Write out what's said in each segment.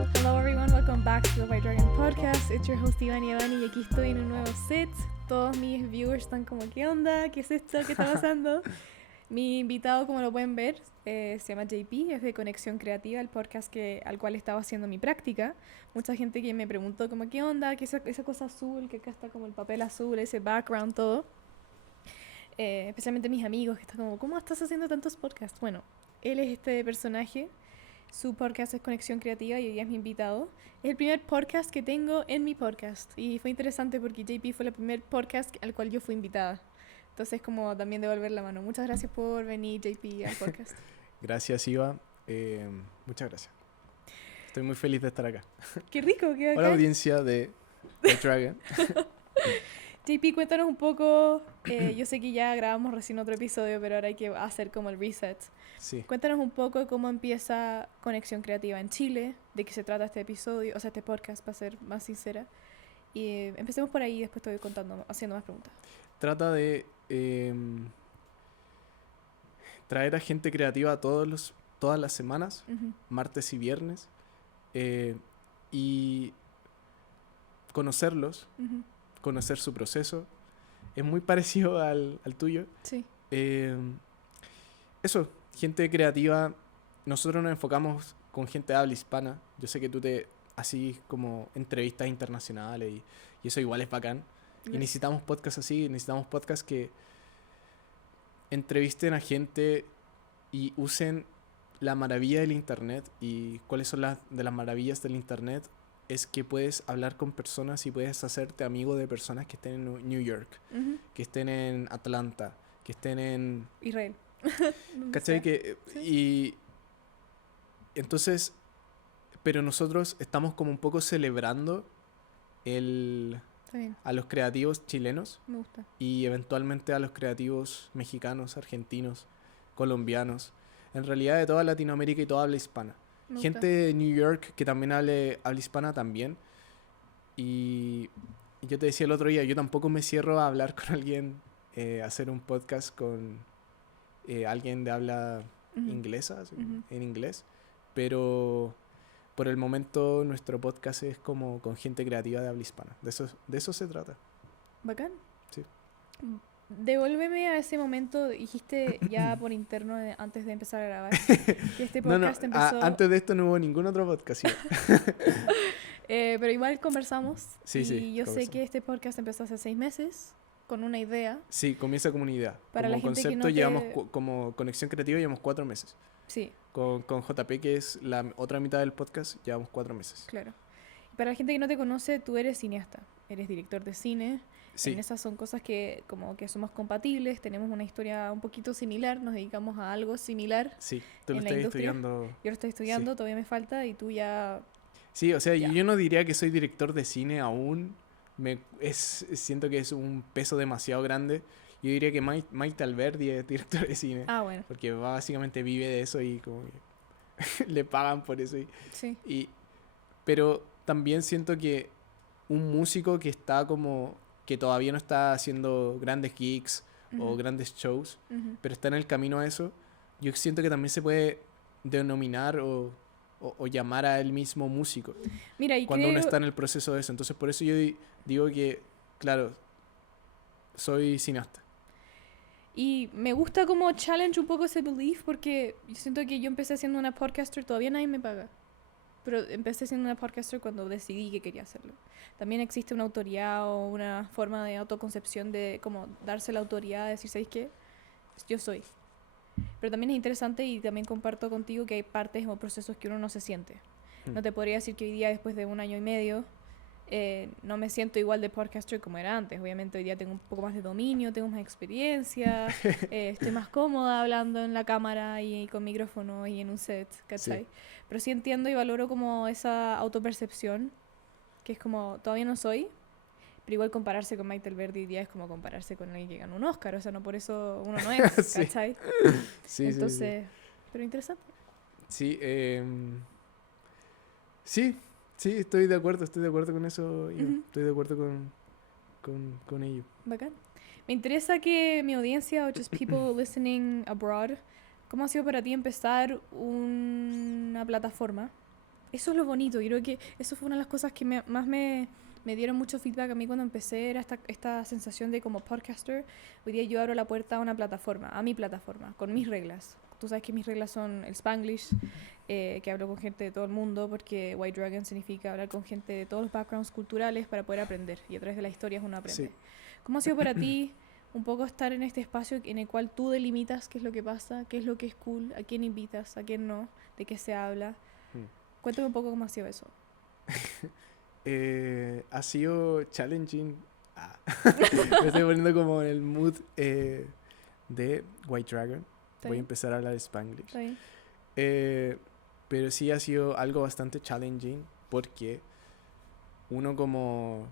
Hello everyone, welcome back to the White Dragon Podcast. It's your host Ivani y aquí estoy en un nuevo set. Todos mis viewers están como, ¿qué onda? ¿Qué es esto? ¿Qué está pasando? Mi invitado, como lo pueden ver, se llama JP, es de Conexión Creativa, el podcast al cual estaba haciendo mi práctica. Mucha gente que me preguntó como, ¿qué onda? ¿Qué es esa cosa azul? Que acá está como el papel azul, ese background, todo. Especialmente mis amigos que están como, ¿cómo estás haciendo tantos podcasts? Bueno, él es este personaje. Su podcast es Conexión Creativa y hoy día es mi invitado. Es el primer podcast que tengo en mi podcast. Y fue interesante porque JP fue el primer podcast al cual yo fui invitada. Entonces, como también devolver la mano. Muchas gracias por venir, JP, al podcast. Gracias, Iva. Muchas gracias. Estoy muy feliz de estar acá. ¡Qué rico! ¡Qué bacán! Hola, audiencia de White Dragon. JP, cuéntanos un poco. Yo sé que ya grabamos recién otro episodio, pero ahora hay que hacer como el reset. Sí. Cuéntanos un poco cómo empieza Conexión Creativa en Chile, de qué se trata este episodio, o sea, este podcast, para ser más sincera. Y empecemos por ahí y después te voy contando, haciendo más preguntas. Trata de traer a gente creativa todas las semanas, martes y viernes, y conocerlos, conocer su proceso. Es muy parecido al tuyo. Sí. Eso, gente creativa. Nosotros nos enfocamos con gente de habla hispana. Yo sé que tú así como entrevistas internacionales y eso igual es bacán. Gracias. Y necesitamos podcasts así, necesitamos podcasts que entrevisten a gente y usen la maravilla del internet. Y cuáles son las maravillas del internet es que puedes hablar con personas y puedes hacerte amigo de personas que estén en New York, que estén en Atlanta, que estén en Israel. ¿cachai? Y entonces, pero nosotros estamos como un poco celebrando a los creativos chilenos. Me gusta. Y eventualmente a los creativos mexicanos, argentinos, colombianos, en realidad de toda Latinoamérica y toda habla hispana. Gente de New York que también habla hispana también. Y yo te decía el otro día, yo tampoco me cierro a hablar con alguien, hacer un podcast con alguien de habla inglesa, en inglés, pero por el momento nuestro podcast es como con gente creativa de habla hispana. De eso se trata. Bacán. Sí. Devuélveme a ese momento, dijiste ya por interno antes de empezar a grabar, que este No, podcast empezó... antes de esto no hubo ningún otro podcast. pero igual conversamos. Sí, y yo sé conversamos. que este podcast empezó hace 6 meses con una idea. Sí, comienza como una idea. Para como la gente concepto que no llevamos como Conexión Creativa llevamos 4 meses. Sí. Con JP, que es la otra mitad del podcast, llevamos 4 meses. Claro. Para la gente que no te conoce, tú eres cineasta, eres director de cine. Sí. En esas son cosas que como que somos compatibles, tenemos una historia un poquito similar, nos dedicamos a algo similar. Sí, tú lo en la estás industria. estudiando. Yo lo estoy estudiando, Sí. todavía me falta y tú ya... Sí, o sea, Ya. yo no diría que soy director de cine aún. Siento que es un peso demasiado grande. Yo diría que Mike Alberdi es director de cine. Ah, bueno. Porque básicamente vive de eso y como que le pagan por eso. Sí. Pero también siento que un músico que está como... que todavía no está haciendo grandes gigs o grandes shows, pero está en el camino a eso, yo siento que también se puede denominar o llamar a él mismo músico. Mira, y cuando uno está en el proceso de eso. Entonces por eso yo digo que, claro, soy cineasta. Y me gusta como challenge un poco ese belief porque yo siento que yo empecé siendo una podcaster, todavía nadie me paga. Pero empecé siendo una podcaster cuando decidí que quería hacerlo. También existe una autoridad o una forma de autoconcepción de como darse la autoridad, decir, ¿sabes qué? Yo soy. Pero también es interesante y también comparto contigo que hay partes o procesos que uno no se siente. No te podría decir que hoy día, después de 1 año y medio, no me siento igual de podcaster como era antes. Obviamente hoy día tengo un poco más de dominio, tengo más experiencia, estoy más cómoda hablando en la cámara y con micrófono y en un set, ¿cachai? Sí. Pero sí entiendo y valoro como esa autopercepción, que es como, todavía no soy, pero igual compararse con Maite Alberdi hoy día es como compararse con alguien que ganó un Oscar, o sea, no por eso uno no es, Sí. ¿cachai? Sí, entonces, pero interesante. Sí, sí, estoy de acuerdo con eso. Estoy de acuerdo con ello. Bacán. Me interesa que mi audiencia, o just people listening abroad, ¿cómo ha sido para ti empezar una plataforma eso es lo bonito. Yo creo que eso fue una de las cosas que más me dieron mucho feedback a mí cuando empecé, era esta sensación de como podcaster. Hoy día yo abro la puerta a una plataforma, a mi plataforma, con mis reglas. Tú sabes que mis reglas son el Spanglish, que hablo con gente de todo el mundo, porque White Dragon significa hablar con gente de todos los backgrounds culturales para poder aprender. Y a través de las historias uno aprende. Sí. ¿Cómo ha sido para ti un poco estar en este espacio en el cual tú delimitas qué es lo que pasa, qué es lo que es cool, a quién invitas, a quién no, de qué se habla? Cuéntame un poco cómo ha sido eso. Ha sido challenging. Me estoy poniendo como en el mood de White Dragon. Voy a empezar a hablar Spanglish. ¿Está bien? Pero sí ha sido algo bastante challenging porque uno como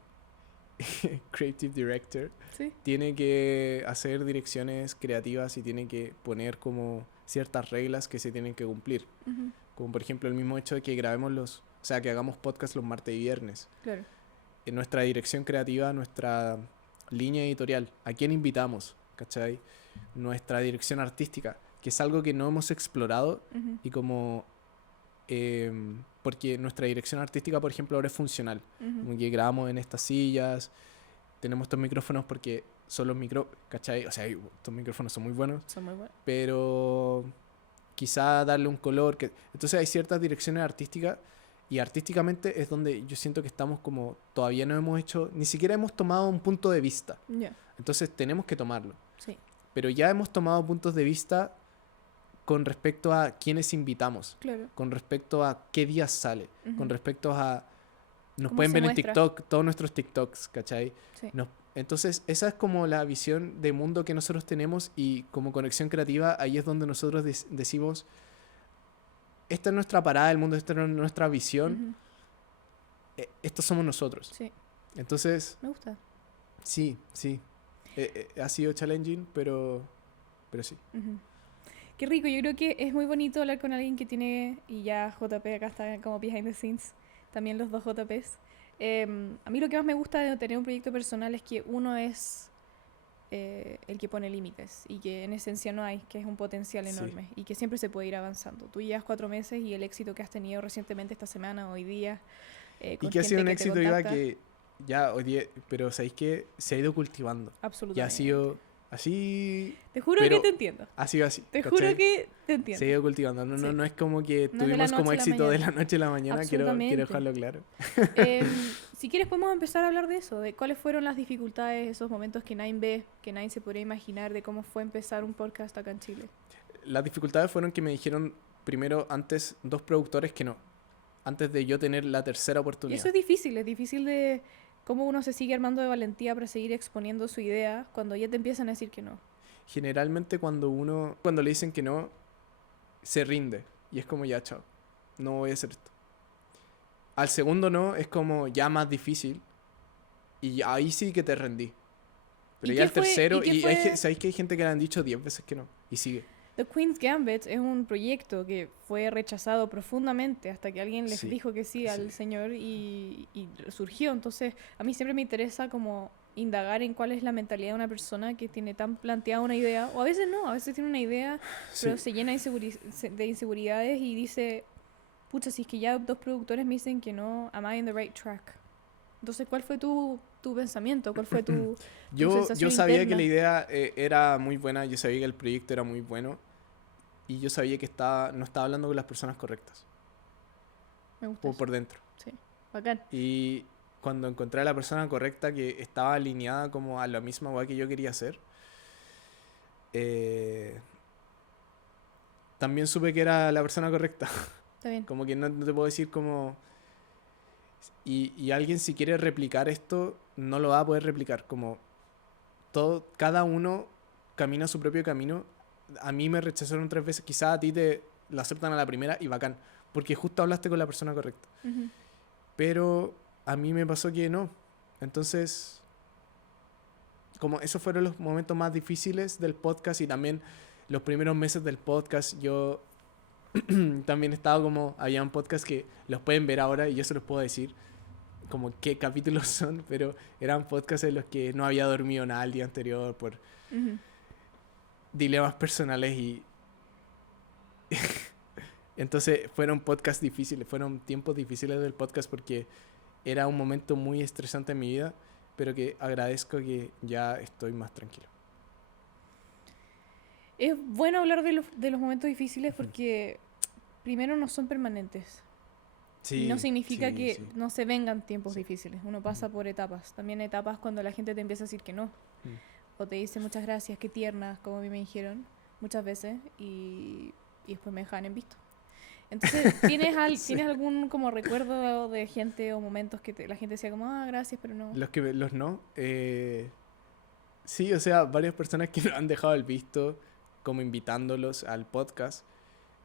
creative director Sí. tiene que hacer direcciones creativas y tiene que poner como ciertas reglas que se tienen que cumplir. Uh-huh. Como por ejemplo el mismo hecho de que grabemos que hagamos podcast los martes y viernes. Claro. En nuestra dirección creativa, nuestra línea editorial, ¿a quién invitamos? ¿Cachai? Nuestra dirección artística, que es algo que no hemos explorado Uh-huh. y como... porque nuestra dirección artística, por ejemplo, ahora es funcional. Uh-huh. Como que grabamos en estas sillas, tenemos estos micrófonos porque son los ¿cachai? O sea, estos micrófonos son muy buenos, Son muy buenos. pero quizá darle un color. Entonces hay ciertas direcciones artísticas y artísticamente es donde yo siento que estamos como todavía no hemos hecho, ni siquiera hemos tomado un punto de vista. Ya. Entonces tenemos que tomarlo. Sí. Pero ya hemos tomado puntos de vista con respecto a quiénes invitamos, Claro. con respecto a qué días sale, Uh-huh. con respecto a... Nos ¿Cómo pueden se ver en muestra? TikTok, todos nuestros TikToks, ¿cachai? Sí. Entonces, esa es como la visión de mundo que nosotros tenemos y como conexión creativa, ahí es donde nosotros decimos, esta es nuestra parada del mundo, esta es nuestra visión, Uh-huh. Estos somos nosotros. Sí. Entonces, Me gusta. sí. Ha sido challenging, pero sí. Uh-huh. Qué rico, yo creo que es muy bonito hablar con alguien que tiene, y ya JP acá está como behind the scenes, también los dos JPs. A mí lo que más me gusta de tener un proyecto personal es que uno es el que pone límites y que en esencia no hay, que es un potencial Sí. enorme y que siempre se puede ir avanzando. Tú llevas 4 meses y el éxito que has tenido recientemente esta semana, hoy día, Y con que ha sido un gente que te éxito, Iba, contacta. que ya hoy día, pero sabéis que se ha ido cultivando. Y Absolutamente. ha sido así, Te juro pero que te entiendo. ha sido así. Te ¿cachai? juro que te entiendo. Se ha ido cultivando. No, Sí. no es como que No es de la tuvimos como noche a la éxito de mañana. la noche a la mañana. Quiero Absolutamente. dejarlo claro. Si quieres podemos empezar a hablar de eso, de cuáles fueron las dificultades, esos momentos que nadie ve, que nadie se podría imaginar, de cómo fue empezar un podcast acá en Chile. Las dificultades fueron que me dijeron primero antes 2 productores que no. Antes de yo tener la tercera Y oportunidad. eso es difícil de cómo uno se sigue armando de valentía para seguir exponiendo su idea cuando ya te empiezan a decir que no. Generalmente cuando le dicen que no, se rinde. Y es como ya, chao. No voy a hacer esto. Al segundo no, es como ya más difícil. Y ahí sí que te rendí. Pero ¿Y ya qué el fue- tercero, y qué y fue- sabéis que hay gente que le han dicho 10 veces que no. Y sigue. The Queen's Gambit es un proyecto que fue rechazado profundamente hasta que alguien les Sí, dijo que sí al sí. señor y surgió. Entonces, a mí siempre me interesa como indagar en cuál es la mentalidad de una persona que tiene tan planteada una idea, o a veces no, a veces tiene una idea, pero Sí. se llena de inseguridades y dice, pucha, si es que ya 2 productores me dicen que no, am I in the right track? Entonces, ¿cuál fue tu pensamiento? ¿Cuál fue tu Yo sensación sabía interna? que la idea era muy buena, yo sabía que el proyecto era muy bueno y yo sabía que no estaba hablando con las personas correctas, Me gusta eso. por dentro. Sí, bacán. Y cuando encontré a la persona correcta que estaba alineada como a la misma weá que yo quería hacer, también supe que era la persona correcta. Está bien. Como que no te puedo decir como... Y alguien si quiere replicar esto, no lo va a poder replicar. Como cada uno camina su propio camino. A mí me rechazaron 3 veces. Quizás a ti te lo aceptan a la primera y bacán. Porque justo hablaste con la persona correcta. Ujú. Pero a mí me pasó que no. Entonces, como esos fueron los momentos más difíciles del podcast y también los primeros meses del podcast, yo también estaba como, había un podcast que los pueden ver ahora y yo se los puedo decir como qué capítulos son, pero eran podcasts en los que no había dormido nada el día anterior por Ujú. dilemas personales y Entonces fueron podcasts difíciles, fueron tiempos difíciles del podcast porque era un momento muy estresante en mi vida, pero que agradezco que ya estoy más tranquilo. Es bueno hablar de los momentos difíciles porque primero no son permanentes. Sí, Y no significa sí, que sí. no se vengan tiempos Sí. difíciles. Uno pasa por etapas. También etapas cuando la gente te empieza a decir que no. Mm. O te dice muchas gracias, qué tierna, como a mí me dijeron muchas veces. Y después me dejan en visto. Entonces, Sí. ¿tienes algún como recuerdo de gente o momentos que la gente decía como, ah, gracias, pero no? Los no. Sí, o sea, varias personas que nos han dejado el visto, como invitándolos al podcast.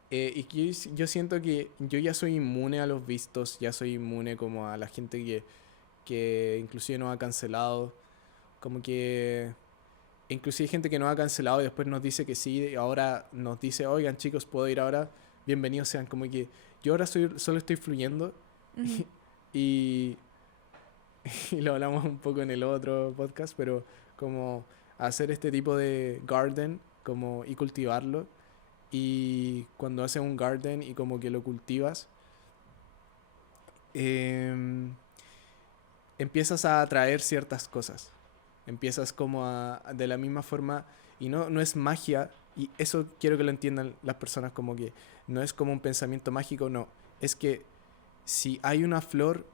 Y que yo siento que yo ya soy inmune a los vistos, ya soy inmune como a la gente que inclusive nos ha cancelado. Como que inclusive hay gente que nos ha cancelado y después nos dice que sí, y ahora nos dice, oigan chicos, ¿puedo ir ahora? Bienvenidos sean. Como que yo ahora solo estoy fluyendo Ujú, y, y lo hablamos un poco en el otro podcast, pero como hacer este tipo de garden como y cultivarlo. Y cuando haces un garden y como que lo cultivas, em, empiezas a atraer ciertas cosas. Empiezas como de la misma forma, y no es magia, y eso quiero que lo entiendan las personas, como que no es como un pensamiento mágico, no. Es que si hay una flor,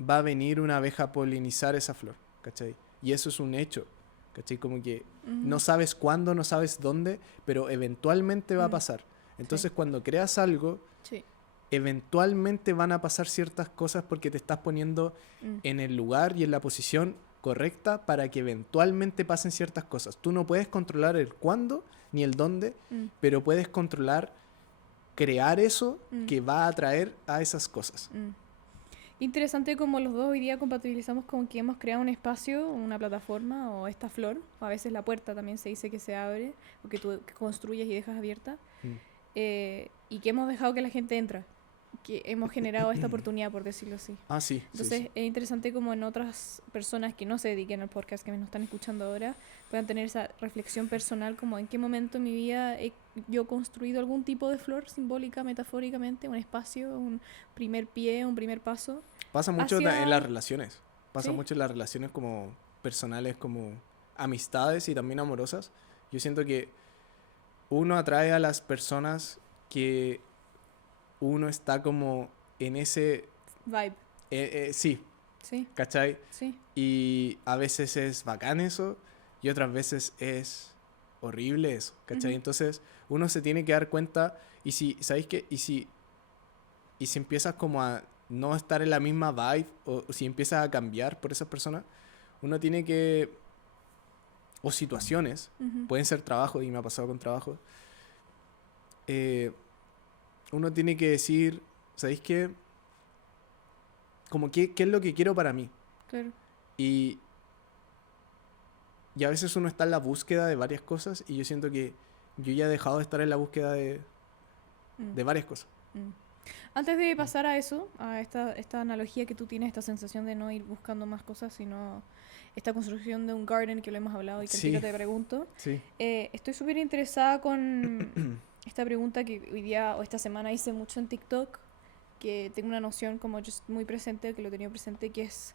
va a venir una abeja a polinizar esa flor, ¿cachai? Y eso es un hecho, ¿cachai? Como que no ujú, sabes cuándo, no sabes dónde, pero eventualmente va a mm, pasar. sí, Entonces cuando creas algo, sí. eventualmente van a pasar ciertas cosas porque te estás poniendo Mm, en el lugar y en la posición correcta para que eventualmente pasen ciertas cosas. Tú no puedes controlar el cuándo ni el dónde, mm, pero puedes controlar crear eso mm, que va a atraer a esas cosas. mm. Interesante como los dos hoy día compatibilizamos con que hemos creado un espacio, una plataforma o esta flor, o a veces la puerta también se dice que se abre, o que tú construyes y dejas abierta, Mm. y que hemos dejado que la gente entra, que hemos generado esta oportunidad, por decirlo así. Ah, sí, sí, Entonces sí. es interesante como en otras personas que no se dediquen al podcast, que nos están escuchando ahora, puedan tener esa reflexión personal como en qué momento en mi vida he yo construido algún tipo de flor simbólica, metafóricamente, un espacio, un primer pie, un primer paso Pasa mucho en las hacia... relaciones. Pasa Sí. mucho en las relaciones como personales, como amistades y también amorosas. Yo siento que uno atrae a las personas que uno está como en ese... Vibe. Sí, Sí, ¿cachai? sí. Y a veces es bacán eso y otras veces es horrible eso, ¿cachai? Ujú, Entonces uno se tiene que dar cuenta y si, ¿sabéis qué? Y si empiezas como a no estar en la misma vibe o si empiezas a cambiar por esas personas, uno tiene que, o situaciones, ujú, pueden ser trabajos y me ha pasado con trabajo, eh, uno tiene que decir, ¿sabéis qué? Como qué es lo que quiero para mí. claro. Y, y a veces uno está en la búsqueda de varias cosas y yo siento que yo ya he dejado de estar en la búsqueda Mm, de varias cosas. mm. Antes de pasar a eso, a esta analogía que tú tienes, esta sensación de no ir buscando más cosas, sino esta construcción de un garden que lo hemos hablado y que al tiro Sí, te pregunto, sí. estoy súper interesada con esta pregunta que hoy día o esta semana hice mucho en TikTok, que tengo una noción como just muy presente, que lo he tenido presente, que es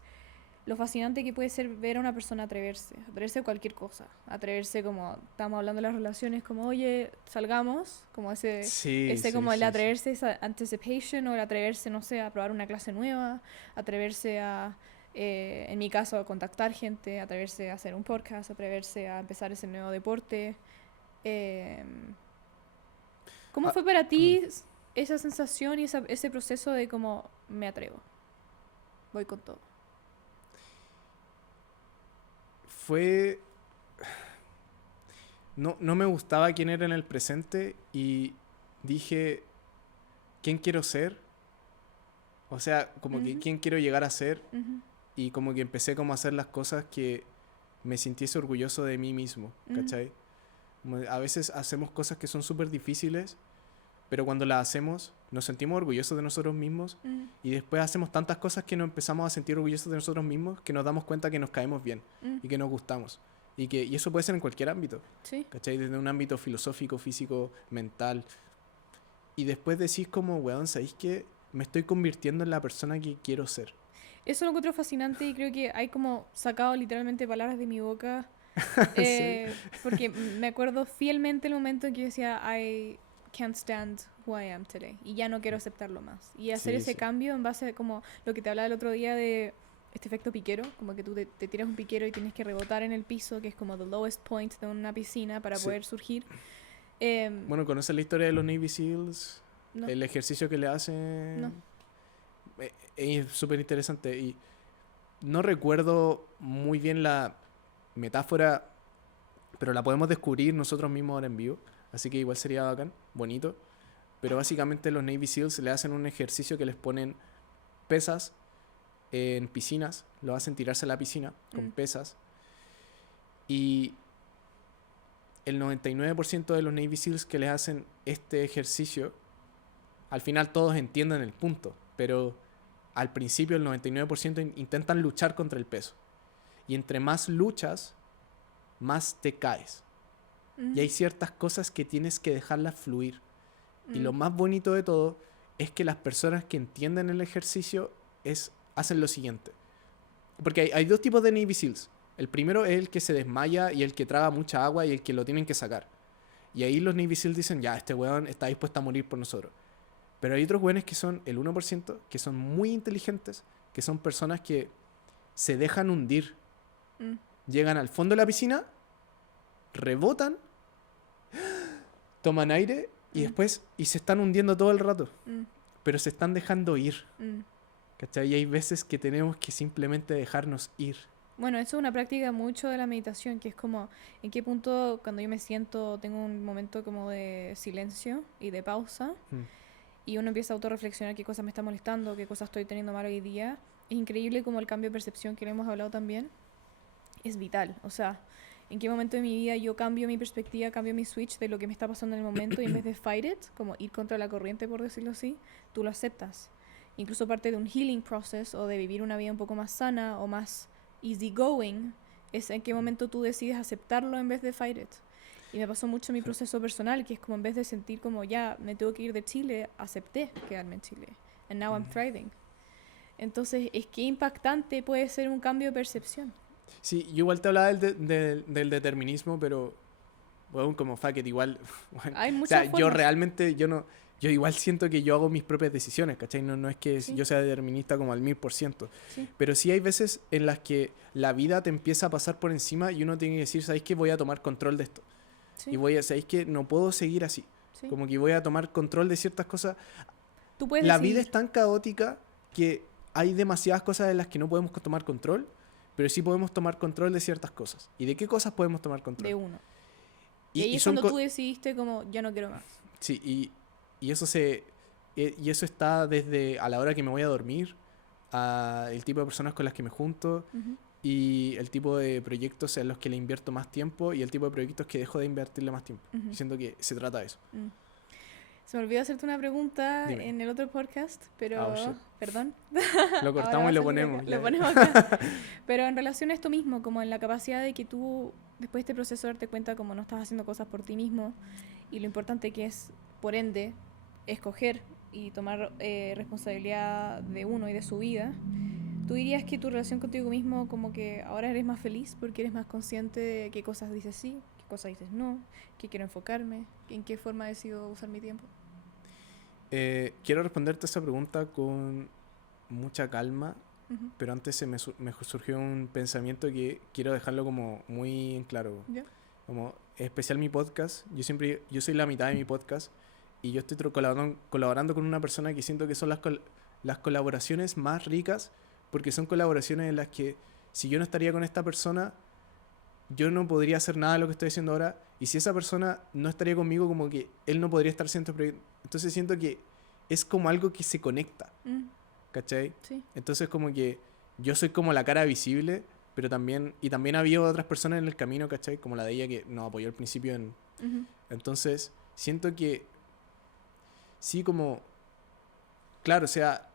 lo fascinante que puede ser ver a una persona atreverse a cualquier cosa, atreverse como, estamos hablando de las relaciones, como, oye, salgamos, como Sí, ese sí, como el sí, sí. atreverse, esa anticipation, o el atreverse, no sé, a probar una clase nueva, atreverse a, en mi caso, a contactar gente, atreverse a hacer un podcast, atreverse a empezar ese nuevo deporte. em, ¿Cómo Ah, fue para ti esa sensación y ese proceso de como me atrevo, voy con todo? fue... No me gustaba quién era en el presente y dije, ¿quién quiero ser? O sea, como que Ujú, quién quiero llegar a ser ujú, y como que empecé como a hacer las cosas que me sintiese orgulloso de mí mismo, ujú, ¿cachai? Como a veces hacemos cosas que son súper difíciles, pero cuando las hacemos nos sentimos orgullosos de nosotros mismos ujú, y después hacemos tantas cosas que nos empezamos a sentir orgullosos de nosotros mismos que nos damos cuenta que nos caemos bien ujú. y que nos gustamos. Y eso puede ser en cualquier ámbito, Sí. ¿cachai? Desde un ámbito filosófico, físico, mental. y después decís como, weón, ¿sabéis qué? Me estoy convirtiendo en la persona que quiero ser. Eso lo encuentro fascinante y creo que hay como sacado literalmente palabras de mi boca. Sí. Porque me acuerdo fielmente el momento en que yo decía, I can't stand who I am today. Y ya no quiero aceptarlo más. Y hacer Sí, ese sí. cambio en base a como lo que te hablaba el otro día de este efecto piquero, como que tú te tiras un piquero y tienes que rebotar en el piso, que es como the lowest point de una piscina para Sí. poder surgir. Em, Bueno, ¿conoces la historia de los Navy SEALs? no, El ejercicio que le hacen no. es súper interesante y no recuerdo muy bien la metáfora, pero la podemos descubrir nosotros mismos ahora en vivo, así que igual sería bacán, bonito. Pero básicamente los Navy SEALs le hacen un ejercicio que les ponen pesas en piscinas, lo hacen tirarse a la piscina con Mm. pesas y el 99% de los Navy SEALs que les hacen este ejercicio, al final todos entienden el punto, pero al principio el 99% intentan luchar contra el peso. Y entre más luchas, más te caes. Y hay ciertas cosas que tienes que dejarlas fluir. Y lo más bonito de todo es que las personas que entienden el ejercicio hacen lo siguiente. Porque hay dos tipos de Navy SEALs. El primero es el que se desmaya y el que traga mucha agua y el que lo tienen que sacar. Y ahí los Navy SEALs dicen, ya, este weón está dispuesto a morir por nosotros. Pero hay otros weones que son el 1%, que son muy inteligentes, que son personas que se dejan hundir. Llegan al fondo de la piscina, rebotan, toman aire y después se están hundiendo todo el rato. Pero se están dejando ir. ¿Cachai? Y hay veces que tenemos que simplemente dejarnos ir. Bueno, eso es una práctica mucho de la meditación, que es como en qué punto cuando yo me siento, tengo un momento como de silencio y de pausa, y uno empieza a autorreflexionar qué cosas me están molestando, qué cosas estoy teniendo mal hoy día. Es increíble como el cambio de percepción que le hemos hablado también es vital. O sea, en qué momento de mi vida yo cambio mi perspectiva, cambio mi switch de lo que me está pasando en el momento y en vez de fight it, como ir contra la corriente, por decirlo así, tú lo aceptas. Incluso parte de un healing process o de vivir una vida un poco más sana o más easygoing es en qué momento tú decides aceptarlo en vez de fight it. Y me pasó mucho en mi proceso personal, que es como en vez de sentir como ya me tengo que ir de Chile, acepté quedarme en Chile. And now I'm thriving. Entonces, es que impactante puede ser un cambio de percepción. Sí, yo igual te hablaba del determinismo, pero bueno, como fuck it, igual. Bueno, Hay o muchas sea, yo formas. realmente, yo igual siento que yo hago mis propias decisiones, ¿cachai? No es que Sí. yo sea determinista como al 1000%. Sí. Pero sí hay veces en las que la vida te empieza a pasar por encima y uno tiene que decir, ¿sabéis qué? Voy a tomar control de esto. Sí. Y ¿sabéis qué? No puedo seguir así. Sí. Como que voy a tomar control de ciertas cosas. Tú puedes La decidir. vida es tan caótica que hay demasiadas cosas de las que no podemos tomar control, pero sí podemos tomar control de ciertas cosas. ¿Y de qué cosas podemos tomar control? De uno. Y ahí es son cuando tú decidiste como, ya no quiero más. Sí, y eso está desde a la hora que me voy a dormir, a el tipo de personas con las que me junto, y el tipo de proyectos en los que le invierto más tiempo y el tipo de proyectos que dejo de invertirle más tiempo. Siento que se trata de eso. Se me olvidó hacerte una pregunta Dime. en el otro podcast, pero... Oh, shit. Perdón. Lo Ahora cortamos va y a lo salir ponemos. acá. ya. Lo ponemos acá. Pero en relación a esto mismo, como en la capacidad de que tú, después de este proceso, darte cuenta como no estás haciendo cosas por ti mismo y lo importante que es, por ende, escoger y tomar responsabilidad de uno y de su vida, ¿tú dirías que tu relación contigo mismo como que ahora eres más feliz porque eres más consciente de qué cosas dices sí, qué cosas dices no, qué quiero enfocarme, en qué forma decido usar mi tiempo? Quiero responderte esa pregunta con mucha calma, pero antes me surgió un pensamiento que quiero dejarlo como muy en claro. ¿Ya? Como especial mi podcast, yo soy la mitad de mi podcast y yo estoy colaborando con una persona que siento que son las colaboraciones más ricas, porque son colaboraciones en las que si yo no estaría con esta persona, yo no podría hacer nada de lo que estoy haciendo ahora, y si esa persona no estaría conmigo, como que él no podría estar haciendo este proyecto. Entonces siento que es como algo que se conecta, ¿cachai? Sí. Entonces como que yo soy como la cara visible, pero también había otras personas en el camino, ¿cachai? Como la de ella que nos apoyó al principio. Entonces siento que sí, como, claro, o sea,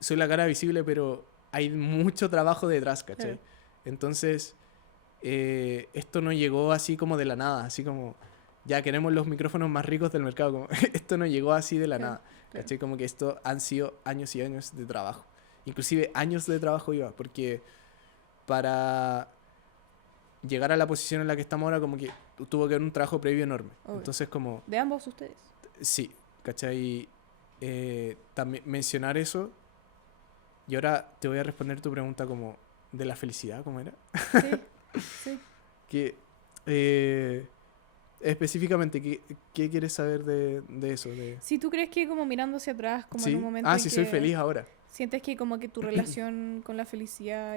soy la cara visible, pero hay mucho trabajo detrás, ¿cachai? Claro. Entonces, esto no llegó así como de la nada, así como ya queremos los micrófonos más ricos del mercado. Como, esto no llegó así de la Claro, nada. claro. ¿Cachai? Como que esto han sido años y años de trabajo. Inclusive años de trabajo iba, porque para llegar a la posición en la que estamos ahora, como que tuvo que haber un trabajo previo enorme. Obvio. Entonces, como, De ambos ustedes. sí, ¿cachai? También mencionar eso. Y ahora te voy a responder tu pregunta como de la felicidad, ¿cómo era? Sí, sí. Que específicamente, ¿qué quieres saber de eso? Si tú crees que como mirando hacia atrás, como en ¿Sí? un momento Ah, en sí, soy que feliz ahora. sientes que como que tu relación con la felicidad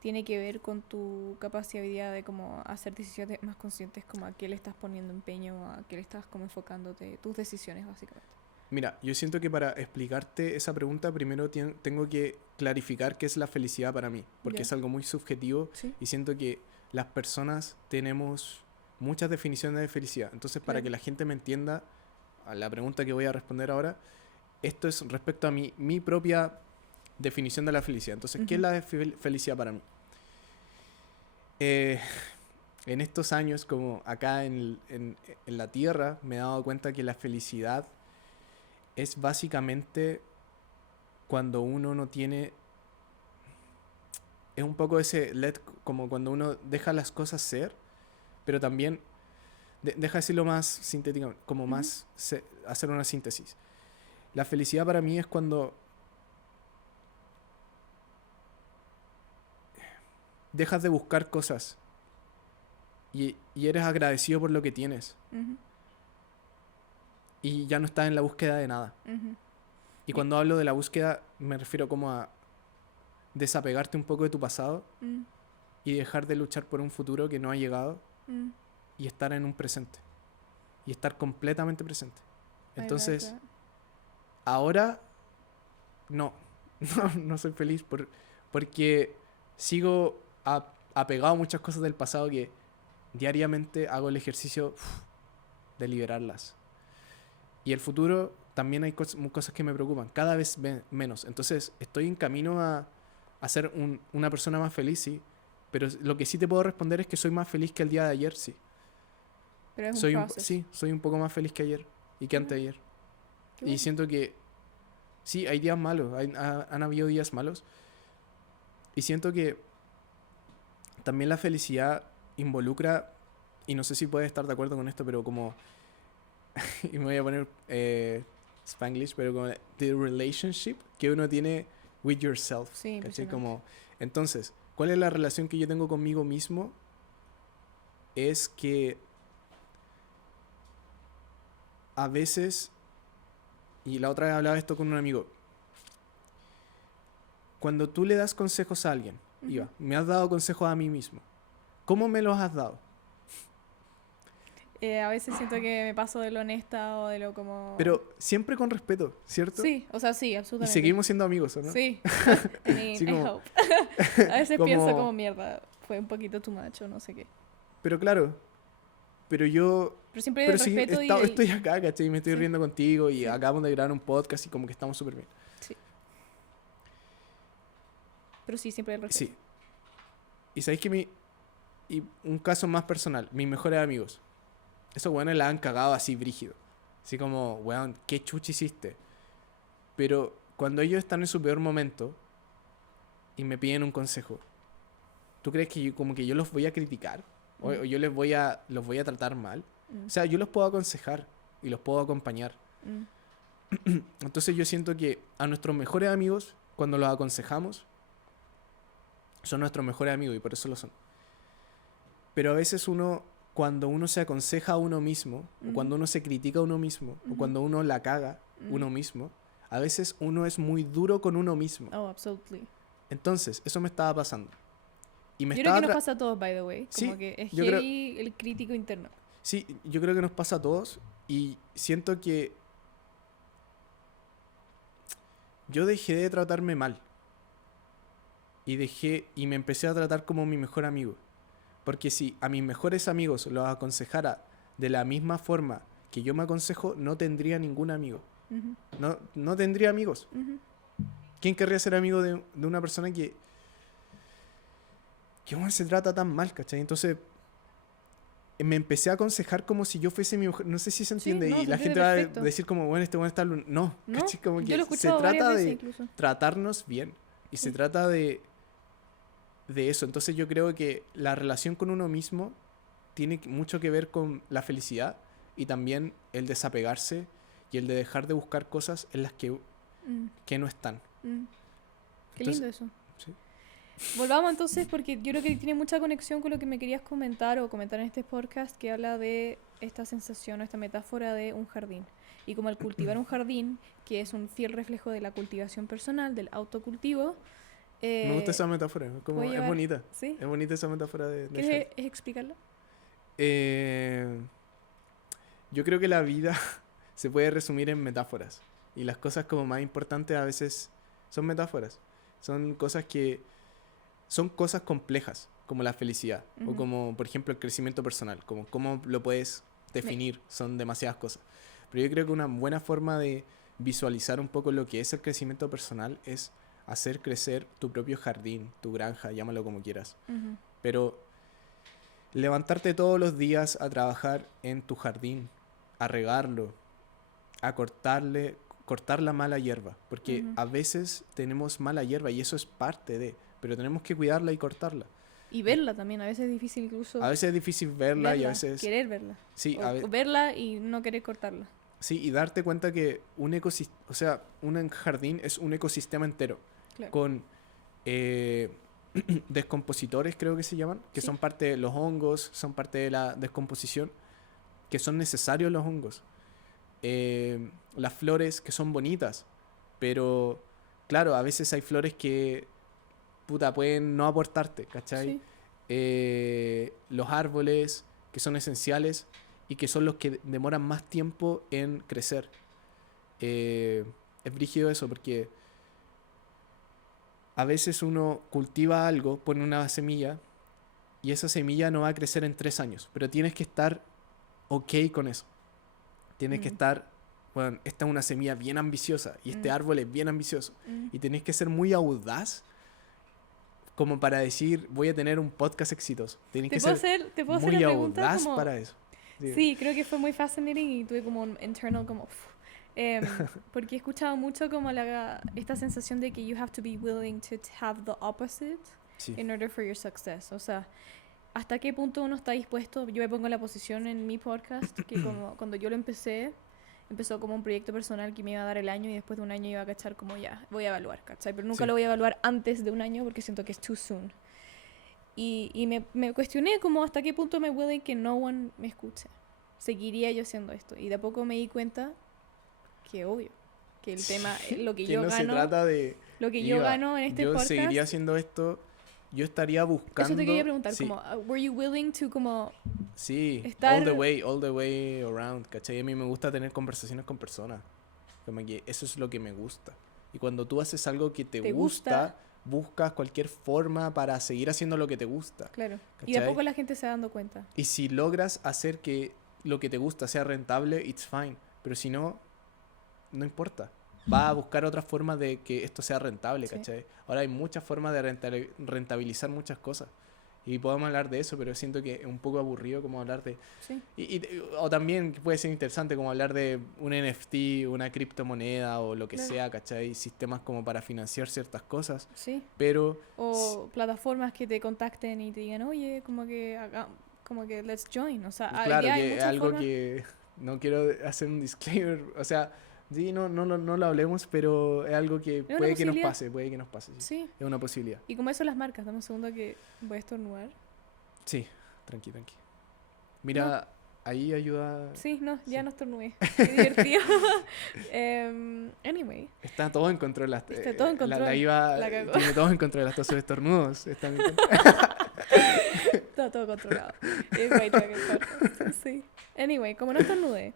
tiene que ver con tu capacidad de como hacer decisiones más conscientes, como a qué le estás poniendo empeño, a qué le estás como enfocándote, tus decisiones básicamente. Mira, yo siento que para explicarte esa pregunta primero tengo que clarificar qué es la felicidad para mí, porque Ya. es algo muy subjetivo Sí. y siento que las personas tenemos muchas definiciones de felicidad. Entonces, para Claro. que la gente me entienda, a la pregunta que voy a responder ahora, esto es respecto a mi propia definición de la felicidad. Entonces, ¿qué es Ujú. la felicidad para mí? Eh, en estos años, como acá en la Tierra, me he dado cuenta que la felicidad es básicamente cuando uno no tiene... Es un poco ese como cuando uno deja las cosas ser, pero también deja decirlo más sintéticamente, como Ujú. más hacer una síntesis. La felicidad para mí es cuando dejas de buscar cosas y eres agradecido por lo que tienes Ujú. y ya no estás en la búsqueda de nada. Ujú. Y cuando hablo de la búsqueda me refiero como a desapegarte un poco de tu pasado Mm, y dejar de luchar por un futuro que no ha llegado mm. y estar en un presente. Y estar completamente presente. Ahí va, Entonces, claro. ahora no, no soy feliz porque sigo apegado a muchas cosas del pasado que diariamente hago el ejercicio de liberarlas. Y el futuro también hay cosas que me preocupan, cada vez menos. Entonces, estoy en camino a ser una persona más feliz, sí. Pero lo que sí te puedo responder es que soy más feliz que el día de ayer, sí. Pero es un proceso. Sí, soy un poco más feliz que ayer y que Qué bueno, anteayer. qué Y bueno. siento que sí, hay días malos, han habido días malos. Y siento que también la felicidad involucra, y no sé si puedes estar de acuerdo con esto, pero como, y me voy a poner Spanglish, pero como the relationship que uno tiene with yourself. Sí, ¿Cachai? impresionante. Como, entonces, ¿cuál es la relación que yo tengo conmigo mismo? Es que a veces, y la otra vez hablaba esto con un amigo, cuando tú le das consejos a alguien, Ujú. Iva, me has dado consejos a mí mismo, ¿cómo me los has dado? A veces siento que me paso de lo honesta o de lo como... Pero siempre con respeto, ¿cierto? Sí, o sea, sí, Y absolutamente. seguimos siendo amigos, ¿o no? Sí. I mean, Sí, I como, hope. A veces pienso como mierda, fue un poquito too much o no sé qué. pero claro, pero yo, Pero siempre pero el sí, respeto estoy acá, ¿cachai? Me estoy Sí. riendo contigo y Sí. acabamos de grabar un podcast y como que estamos súper bien. Sí. Pero sí, siempre el respeto. Sí. Y sabéis que y un caso más personal, mis mejores amigos, esos weones la han cagado así brígido. Así como, weón, qué chucha hiciste. Pero cuando ellos están en su peor momento y me piden un consejo, ¿tú crees que como que yo los voy a criticar? O Mm, yo los voy a tratar mal. mm, O sea, yo los puedo aconsejar y los puedo acompañar. mm. Entonces yo siento que a nuestros mejores amigos, cuando los aconsejamos, son nuestros mejores amigos y por eso lo son. Pero a veces cuando uno se aconseja a uno mismo, o Ujú. cuando uno se critica a uno mismo, o Ujú. cuando uno la caga Mm. uno mismo, a veces uno es muy duro con uno mismo. Oh, absolutely. Entonces, eso me estaba pasando. Y me Yo creo estaba que nos pasa a todos, by the way. Sí, Como que es yo creo- heavy el crítico interno. Sí, yo creo que nos pasa a todos y siento que yo dejé de tratarme mal y me empecé a tratar como mi mejor amigo. Porque si a mis mejores amigos los aconsejara de la misma forma que yo me aconsejo, no tendría ningún amigo. Ujú, No tendría amigos. ujú. ¿Quién querría ser amigo de una persona que uno se trata tan mal, ¿cachai? Entonces, me empecé a aconsejar como si yo fuese mi mujer. No sé si se Sí, entiende. no, Y se la entiende gente va a perfecto. decir como, bueno, este bueno está... No, No, ¿cachai? Como yo que lo he se escuchado varias trata veces de incluso. tratarnos bien. Y se Sí. trata de eso. Entonces yo creo que la relación con uno mismo tiene mucho que ver con la felicidad y también el desapegarse y el de dejar de buscar cosas en las Mm, que no están. mm. Qué Entonces, lindo eso. sí. Volvamos entonces, porque yo creo que tiene mucha conexión con lo que me querías comentar o comentar en este podcast, que habla de esta sensación o esta metáfora de un jardín. Y como al cultivar un jardín, que es un fiel reflejo de la cultivación personal, del autocultivo, Me gusta eh, esa metáfora. puede Es llevar... bonita. ¿Sí? Es bonita esa metáfora del jardín. ¿Quieres explicarla? Eh, yo creo que la vida se puede resumir en metáforas. Y las cosas como más importantes a veces son metáforas. Son cosas que... Son cosas complejas, como la felicidad. O Ujú. como, por ejemplo, el crecimiento personal. Como cómo lo puedes definir. Son demasiadas cosas. Pero yo creo que una buena forma de visualizar un poco lo que es el crecimiento personal es hacer crecer tu propio jardín, tu granja, llámalo como quieras. Ujú. Pero levantarte todos los días a trabajar en tu jardín, a regarlo, a cortar la mala hierba, porque Ujú. a veces tenemos mala hierba y eso es parte de, pero tenemos que cuidarla y cortarla. Y verla también, a veces es difícil incluso A veces es difícil verla y a verla, veces querer verla. sí, O verla y no querer cortarla. sí, y darte cuenta que un ecosistema, o sea, un jardín es un ecosistema entero Claro. con eh, descompositores, creo que se llaman, que Sí. son parte de los hongos, son parte de la descomposición, que son necesarios los hongos. Las flores que son bonitas, pero claro, a veces hay flores que puta pueden no aportarte, ¿cachai? Sí. Los árboles que son esenciales y que son los que demoran más tiempo en crecer. Es brígido eso porque a veces uno cultiva algo, pone una semilla y esa semilla no va a crecer en 3 años, pero tienes que estar ok con eso. Tienes que Mm, estar, bueno, esta es una semilla bien ambiciosa y este mm, árbol es bien ambicioso mm. y tenés que ser muy audaz como para decir voy a tener un podcast exitoso. Tenés que ser ¿Te puedo hacer muy la pregunta audaz como... para eso. Sí. Sí, creo que fue muy fascinating y tuve como un internal como... porque he escuchado mucho como esta sensación de que you have to be willing to have the opposite Sí. in order for your success. O sea, ¿hasta qué punto uno está dispuesto? Yo me pongo en la posición en mi podcast que como cuando yo lo empezó como un proyecto personal que me iba a dar el año y después de un año iba a cachar como ya, voy a evaluar, ¿cachai? Pero nunca Sí. lo voy a evaluar antes de un año porque siento que es too soon. Y me cuestioné como hasta qué punto me willing que no one me escuche. Seguiría yo haciendo esto. Y de a poco me di cuenta que obvio, que el tema, lo que Que yo no se gano, trata de lo que yo iba, gano en este yo podcast. seguiría haciendo esto, yo estaría buscando. Eso te quería preguntar, Sí, como, were you willing to como sí, estar... all the way around, ¿cachai? A mí me gusta tener conversaciones con personas. Como que eso es lo que me gusta. Y cuando tú haces algo que te gusta, buscas cualquier forma para seguir haciendo lo que te gusta. Claro. Y de a ¿Cachai? poco la gente se va dando cuenta. Y si logras hacer que lo que te gusta sea rentable, it's fine. Pero si no, no importa. Va a buscar otras formas de que esto sea rentable, Sí. ¿cachai? Ahora hay muchas formas de rentabilizar muchas cosas. Y podemos hablar de eso, pero siento que es un poco aburrido como hablar de... Sí. O también puede ser interesante como hablar de un NFT, una criptomoneda o lo que Claro. sea, ¿cachai? Sistemas como para financiar ciertas cosas. Sí. Pero O plataformas que te contacten y te digan, oye, como que let's join. O sea, claro ya hay que es muchas algo formas. que no quiero hacer un disclaimer, o sea, sí, no lo hablemos, pero es algo que una puede que nos posibilidad. pase, sí. Sí. Es una posibilidad. Y como eso las marcas, dame un segundo que voy a estornudar. Sí, tranqui. Mira, ahí ayuda. Sí, no, ya Sí. no estornudé. Qué divertido. Anyway, Está todo en control. Está todo en control. La IVA La cagó. tiene todo en control, hasta sus estornudos están en control. está todo controlado. Es White Dragon Podcast. Sí. Anyway, como no estornudé,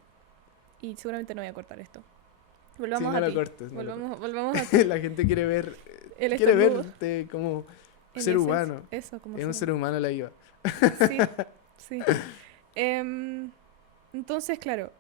y seguramente no voy a cortar esto. Volvamos no a lo ti. cortes, no lo Volvamos a ti. La gente quiere ver, El quiere estornudo. verte como En ser esencia. humano. Eso, como Es un ser humano la IVA. Sí, sí. Entonces, claro,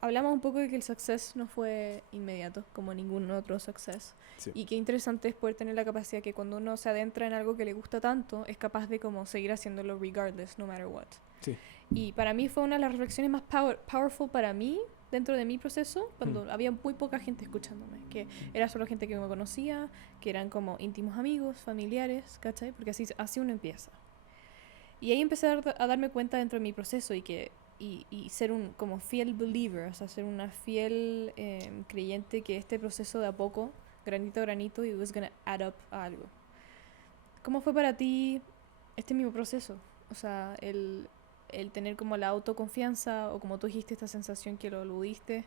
hablamos un poco de que el success no fue inmediato, como ningún otro success. Sí. Y qué interesante es poder tener la capacidad que cuando uno se adentra en algo que le gusta tanto, es capaz de como seguir haciéndolo regardless, no matter what. Sí. Y para mí fue una de las reflexiones más powerful para mí dentro de mi proceso, cuando había muy poca gente escuchándome, que era solo gente que me conocía, que eran como íntimos amigos, familiares, ¿cachai? Porque así uno empieza. Y ahí empecé a darme cuenta dentro de mi proceso y ser un como fiel believer, o sea, ser una fiel creyente que este proceso de a poco, granito a granito, it was gonna add up a algo. ¿Cómo fue para ti este mismo proceso? O sea, el tener como la autoconfianza, o como tú dijiste, esta sensación que lo aludiste,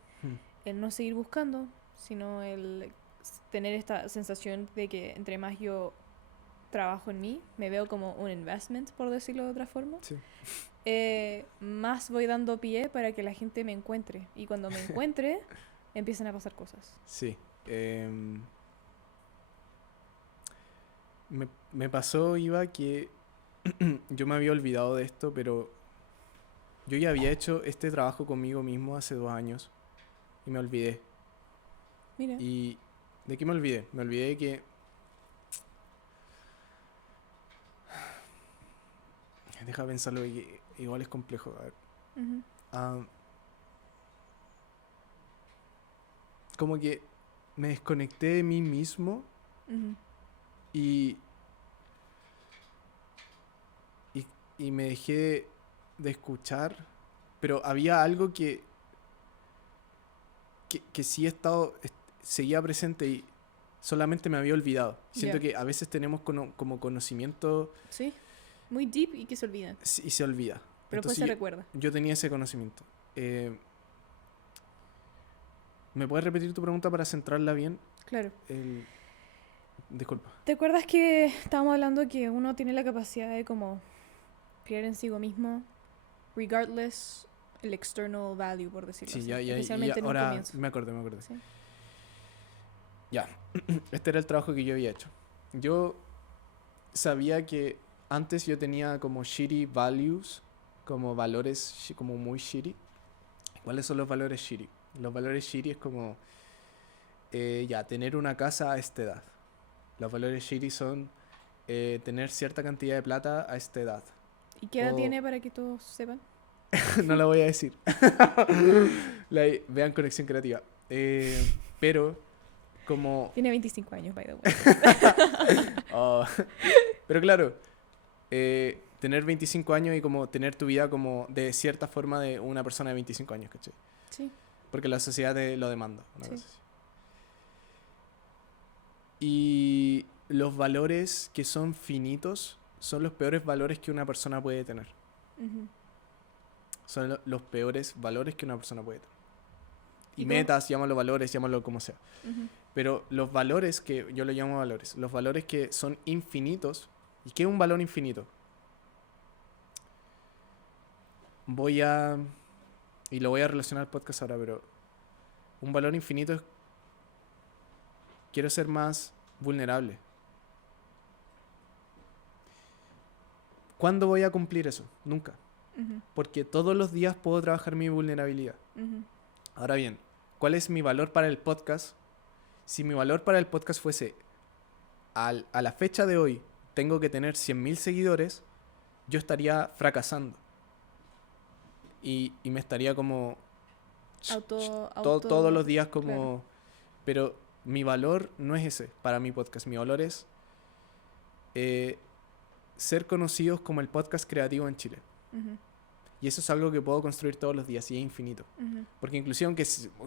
el no seguir buscando, sino el tener esta sensación de que entre más yo trabajo en mí, me veo como un investment, por decirlo de otra forma, Sí. más voy dando pie para que la gente me encuentre. Y cuando me encuentre, empiezan a pasar cosas. Sí. Me pasó, Iva, que yo me había olvidado de esto, pero yo ya había hecho este trabajo conmigo mismo hace 2 años y me olvidé. Mira. ¿Y de qué me olvidé? Me olvidé de que... Deja pensarlo, que igual es complejo. A ver. Uh-huh. Como que me desconecté de mí mismo Uh-huh. y me dejé de escuchar, pero había algo que sí seguía presente y solamente me había olvidado. Siento que a veces tenemos como conocimiento... Sí, muy deep y que se olvidan. Y se olvida. Pero después se recuerda. Yo tenía ese conocimiento. ¿Me puedes repetir tu pregunta para centrarla bien? Claro. Disculpa. ¿Te acuerdas que estábamos hablando que uno tiene la capacidad de como creer en sí mismo, regardless el external value, por decirlo Sí, así? ya, Especialmente en un ahora comienzo. me acordé. Sí. Ya, este era el trabajo que yo había hecho. Yo sabía que antes yo tenía como shitty values, como valores como muy shitty. ¿Cuáles son los valores shitty? Los valores shitty es como, tener una casa a esta edad. Los valores shitty son tener cierta cantidad de plata a esta edad. ¿Y qué edad tiene para que todos sepan? No la voy a decir. Vean Conexión Creativa. Pero como... Tiene 25 años, by the way. Oh, pero claro, tener 25 años y como tener tu vida como de cierta forma de una persona de 25 años, ¿cachai? Sí. Porque la sociedad te lo demanda. Una Sí. cosa así. Y los valores que son finitos son los peores valores que una persona puede tener. Uh-huh. Son los peores valores que una persona puede tener. Y ¿Y metas, llámalo valores, llámalo como sea. Uh-huh. Pero los valores que yo lo llamo valores, los valores que son infinitos. ¿Y qué es un valor infinito? Y lo voy a relacionar al podcast ahora, pero un valor infinito es: quiero ser más vulnerable. ¿Cuándo voy a cumplir eso? Nunca. Uh-huh. Porque todos los días puedo trabajar mi vulnerabilidad. Uh-huh. Ahora bien, ¿cuál es mi valor para el podcast? Si mi valor para el podcast fuese a la fecha de hoy tengo que tener 100.000 seguidores, yo estaría fracasando. Y me estaría como... todos los días como... Claro. Pero mi valor no es ese para mi podcast. Mi valor es ser conocidos como el podcast creativo en Chile. Uh-huh. Y eso es algo que puedo construir todos los días y es infinito. Uh-huh. Porque inclusive aunque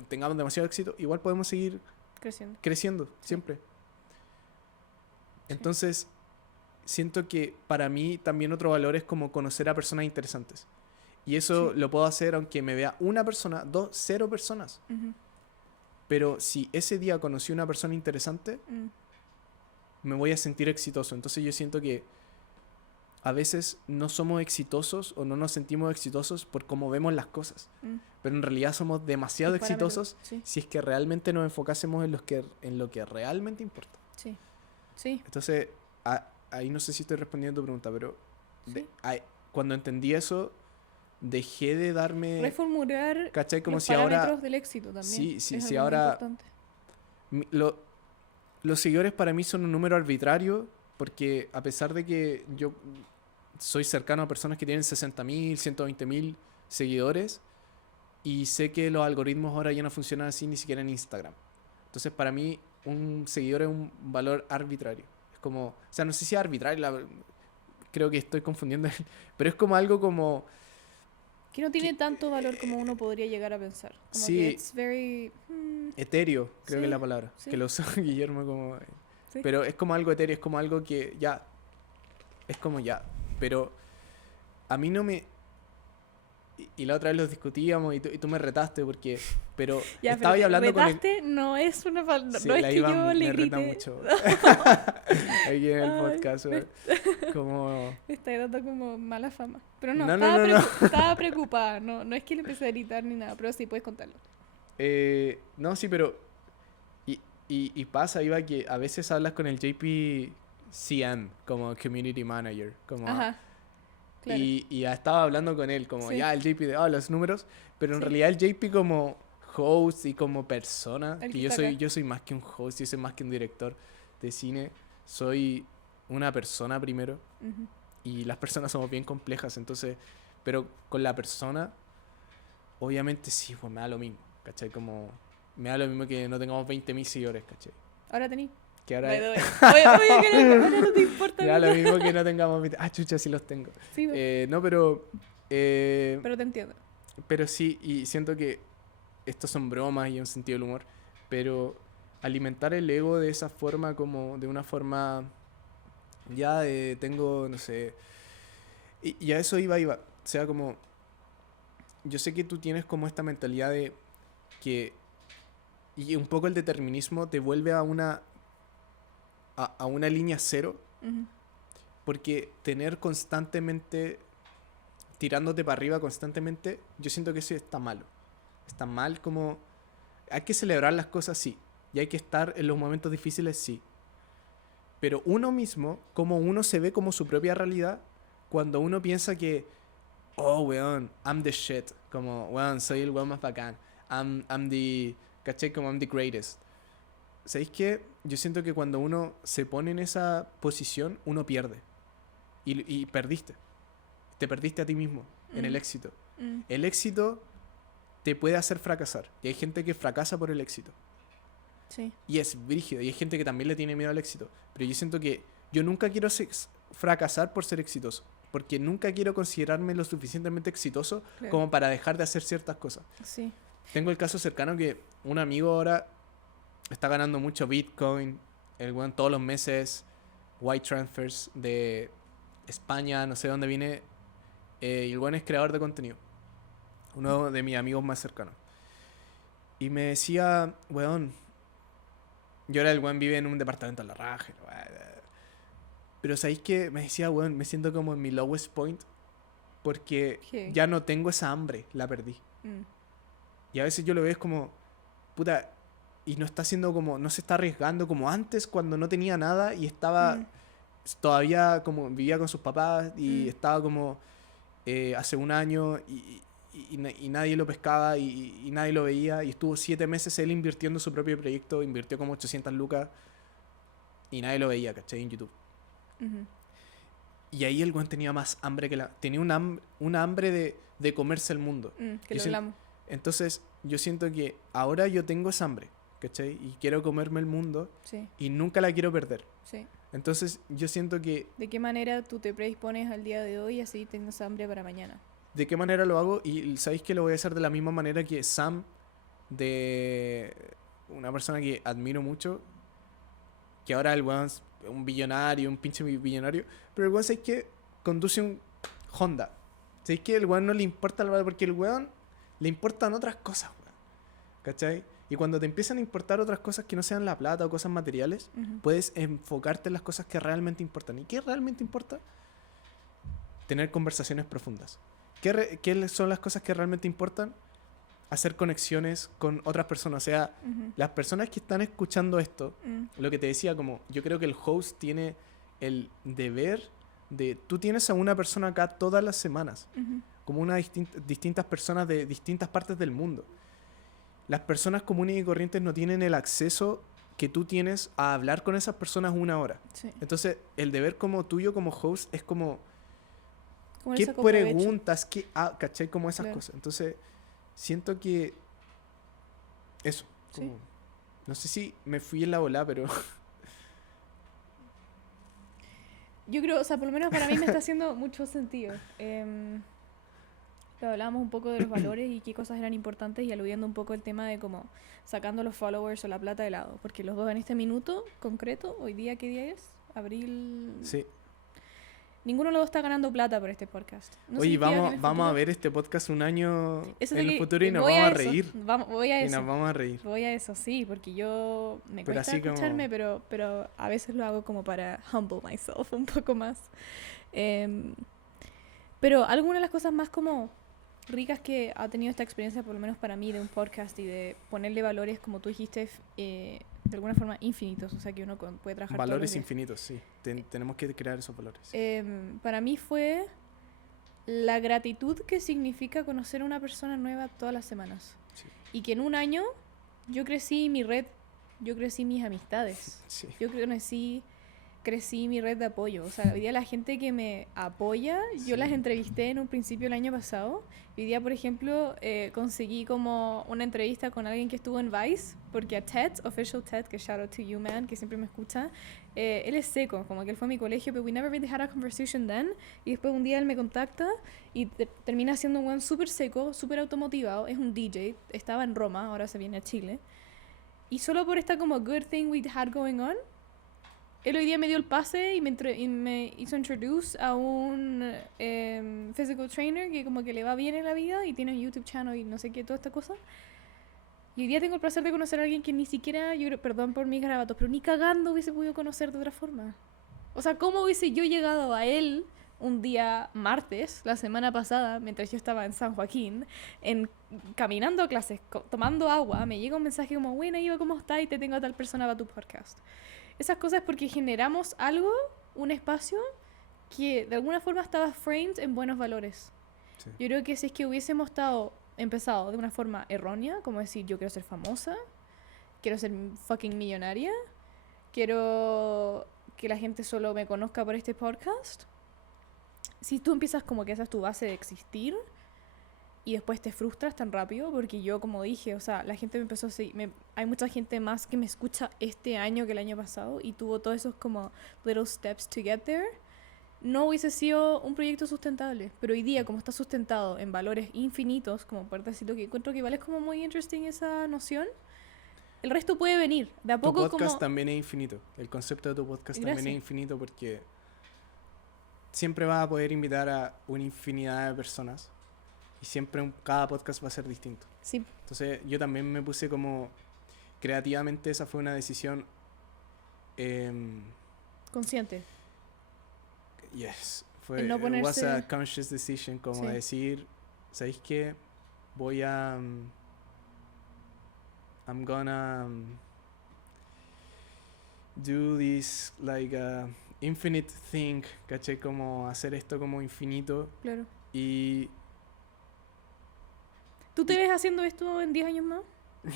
tengamos demasiado éxito, igual podemos seguir creciendo siempre. Entonces, siento que para mí también otro valor es como conocer a personas interesantes. Y eso lo puedo hacer aunque me vea una persona, 0 personas. Uh-huh. Pero si ese día conocí a una persona interesante, me voy a sentir exitoso. Entonces yo siento que a veces no somos exitosos o no nos sentimos exitosos por cómo vemos las cosas. Pero en realidad somos demasiado exitosos si es que realmente nos enfocásemos en lo que realmente importa. Sí. Sí. Entonces, ahí no sé si estoy respondiendo a tu pregunta, pero cuando entendí eso, dejé de darme... reformular, ¿cachai? Como los si ahora... parámetros del éxito también. Si ahora... Los seguidores para mí son un número arbitrario, porque a pesar de que yo soy cercano a personas que tienen 60.000, 120.000 seguidores y sé que los algoritmos ahora ya no funcionan así ni siquiera en Instagram. Entonces para mí un seguidor es un valor arbitrario. Es como, o sea, no sé si es arbitrario, creo que estoy confundiendo, pero es como algo como... Que no tiene tanto valor como uno podría llegar a pensar. Como Sí. que it's very... etéreo, creo que es Sí, la palabra, sí. que lo usó Guillermo como... Sí. Pero es como algo etéreo, es como algo que ya, es como ya, pero a mí no me... Y la otra vez los discutíamos y tú me retaste porque... Pero Ya, estaba ahí pero hablando con el... retaste no es una palabra, Sí, no es la que Iván yo le me reta grite. mucho. Aquí en el Ay, podcast, como... Me está dando como mala fama. Pero no, No, estaba, no. estaba preocupada. No es que le empecé a gritar ni nada, pero sí puedes contarlo. No, sí, pero... Y pasa, Iba, que a veces hablas con el JPCM como Community Manager. Como, Ajá, claro. y estaba hablando con él, como Sí. ya el JP de los números, pero en Sí. realidad el JP como host y como persona, El que que está acá. yo soy más que un host, yo soy más que un director de cine, soy una persona primero Ujú. y las personas somos bien complejas, entonces, pero con la persona, obviamente sí, pues me da lo mismo, ¿cachai? Como me da lo mismo que no tengamos 20.000 seguidores, ¿cachai? Ahora tení. Que ahora By the way. Oye, que ahora no te importa. me da lo nada. mismo que no tengamos 20. Chucha, sí los tengo. Sí, No, pero... pero te entiendo. Pero sí, y siento que estos son bromas y un sentido del humor, pero alimentar el ego de esa forma, como de una forma, ya tengo, no sé, y a eso iba, o sea, como, yo sé que tú tienes como esta mentalidad de que, y un poco el determinismo te vuelve a una línea cero, Ujú. porque tener constantemente, tirándote para arriba constantemente, yo siento que eso está malo. Está mal como... Hay que celebrar las cosas, sí. Y hay que estar en los momentos difíciles, sí. Pero uno mismo, como uno se ve como su propia realidad, cuando uno piensa que, oh, weón, I'm the shit. Como, weón, soy el weón más bacán. I'm the... ¿Cachai? Como I'm the greatest. ¿Sabéis qué? Yo siento que cuando uno se pone en esa posición, uno pierde. Y perdiste. Te perdiste a ti mismo en el éxito. Mm. El éxito te puede hacer fracasar. Y hay gente que fracasa por el éxito. Sí. Y es brígido. Y hay gente que también le tiene miedo al éxito. Pero yo siento que yo nunca quiero fracasar por ser exitoso. Porque nunca quiero considerarme lo suficientemente exitoso Claro. como para dejar de hacer ciertas cosas. Sí. Tengo el caso cercano que un amigo ahora está ganando mucho Bitcoin. El weón todos los meses, white transfers de España, no sé dónde viene. Y el weón es creador de contenido. Uno de mis amigos más cercanos. Y me decía, weón, yo ahora el weón vive en un departamento en la raja. Pero ¿sabéis qué? Me decía, weón, me siento como en mi lowest point porque ¿Qué? ya no tengo esa hambre, la perdí. Mm. Y a veces yo lo veo es como, puta, y no está haciendo como, no se está arriesgando como antes cuando no tenía nada y estaba todavía como, vivía con sus papás y estaba como hace un año y nadie lo pescaba y nadie lo veía y estuvo 7 meses él invirtiendo en su propio proyecto, invirtió como 800 lucas y nadie lo veía, ¿cachai? En YouTube. Ujú. Y ahí el weón tenía más hambre que tenía una hambre de comerse el mundo. Que Yo lo siento- hablamos. Entonces yo siento que ahora yo tengo esa hambre, ¿cachai? Y quiero comerme el mundo Sí, y nunca la quiero perder. sí. Entonces yo siento que ¿De qué manera tú te predispones al día de hoy y así tengas hambre para mañana? de qué manera lo hago y sabéis que lo voy a hacer de la misma manera que Sam, de una persona que admiro mucho, que ahora el weón es un billonario, un pinche billonario, pero el weón sabéis que conduce un Honda. Sabéis que el weón no le importa la verdad porque el weón le importan otras cosas, weón. ¿Cachai? Y cuando te empiezan a importar otras cosas que no sean la plata o cosas materiales, Ujú. puedes enfocarte en las cosas que realmente importan. ¿Y qué realmente importa? Tener conversaciones profundas. ¿Qué son las cosas que realmente importan? Hacer conexiones con otras personas. O sea, Ujú. las personas que están escuchando esto, Mm. lo que te decía, como yo creo que el host tiene el deber de... Tú tienes a una persona acá todas las semanas, Ujú. como unas distintas personas de distintas partes del mundo. Las personas comunes y corrientes no tienen el acceso que tú tienes a hablar con esas personas una hora. Sí. Entonces, el deber como tuyo como host es como Como el qué saco provecho. preguntas, ¿cachai? Como esas Claro. cosas. Entonces, siento que eso. Sí. Como, no sé si me fui en la bola, pero Yo creo, o sea, por lo menos para mí me está haciendo mucho sentido. Hablábamos un poco de los valores y qué cosas eran importantes y aludiendo un poco el tema de como sacando los followers o la plata de lado. Porque los dos en este minuto concreto, hoy día, ¿qué día es? Abril. sí. Ninguno de los dos está ganando plata por este podcast. No Oye, significa que en el vamos a futuro- ver este podcast un año Eso en de el que futuro y nos voy vamos a eso. reír. Voy a Y eso. nos vamos a reír. Voy a eso, sí, porque yo me Pero cuesta así como- escucharme, pero a veces lo hago como para humble myself un poco más. Em, pero alguna de las cosas más como ricas que ha tenido esta experiencia, por lo menos para mí, de un podcast y de ponerle valores, como tú dijiste, de alguna forma infinitos, o sea que uno puede trabajar todos los Valores días. infinitos, sí. Tenemos que crear esos valores. Para mí fue la gratitud que significa conocer a una persona nueva todas las semanas. Sí. Y que en un año yo crecí mi red, yo crecí mis amistades, Sí. yo crecí mi red de apoyo. O sea, hoy día la gente que me apoya, yo Sí. las entrevisté en un principio el año pasado. Y hoy día, por ejemplo, conseguí como una entrevista con alguien que estuvo en Vice, porque a Ted, Official Ted, que shout out to you, man, que siempre me escucha, él es seco, como que él fue a mi colegio, pero we never really had a conversation then. Y después un día él me contacta y termina siendo un weón súper seco, súper automotivado. Es un DJ, estaba en Roma, ahora se viene a Chile. Y solo por esta como good thing we had going on, él hoy día me dio el pase y me hizo introduce a un physical trainer que como que le va bien en la vida y tiene un YouTube channel y no sé qué, toda esta cosa. Y hoy día tengo el placer de conocer a alguien que ni siquiera, yo creo, perdón por mis garabatos, pero ni cagando hubiese podido conocer de otra forma. O sea, ¿cómo hubiese yo llegado a él un día martes, la semana pasada, mientras yo estaba en San Joaquín, caminando a clases, tomando agua, me llega un mensaje como, buena Iva, ¿cómo estás? Y te tengo a tal persona para tu podcast. Esas cosas porque generamos algo, un espacio que de alguna forma estaba framed en buenos valores. Sí. Yo creo que si es que hubiésemos empezado de una forma errónea, como decir yo quiero ser famosa, quiero ser fucking millonaria, quiero que la gente solo me conozca por este podcast. Si tú empiezas como que esa es tu base de existir y después te frustras tan rápido, porque yo como dije, o sea, la gente me empezó a seguir, hay mucha gente más que me escucha este año que el año pasado y tuvo todos esos como little steps to get there, no hubiese sido un proyecto sustentable. Pero hoy día, como está sustentado en valores infinitos, como por decirlo, que encuentro que igual es como muy interesting esa noción, el resto puede venir. De a Tu poco podcast como... también es infinito. El concepto de tu podcast Gracias. también es infinito porque siempre vas a poder invitar a una infinidad de personas y siempre cada podcast va a ser distinto. Sí, Entonces yo también me puse como creativamente, esa fue una decisión consciente. yes, El no it was a ponerse- conscious decision, como Sí. decir, ¿sabéis qué? Voy a I'm gonna do this like a infinite thing, ¿cachai? Como hacer esto como infinito Claro. y ¿Tú te ves haciendo esto en 10 años más?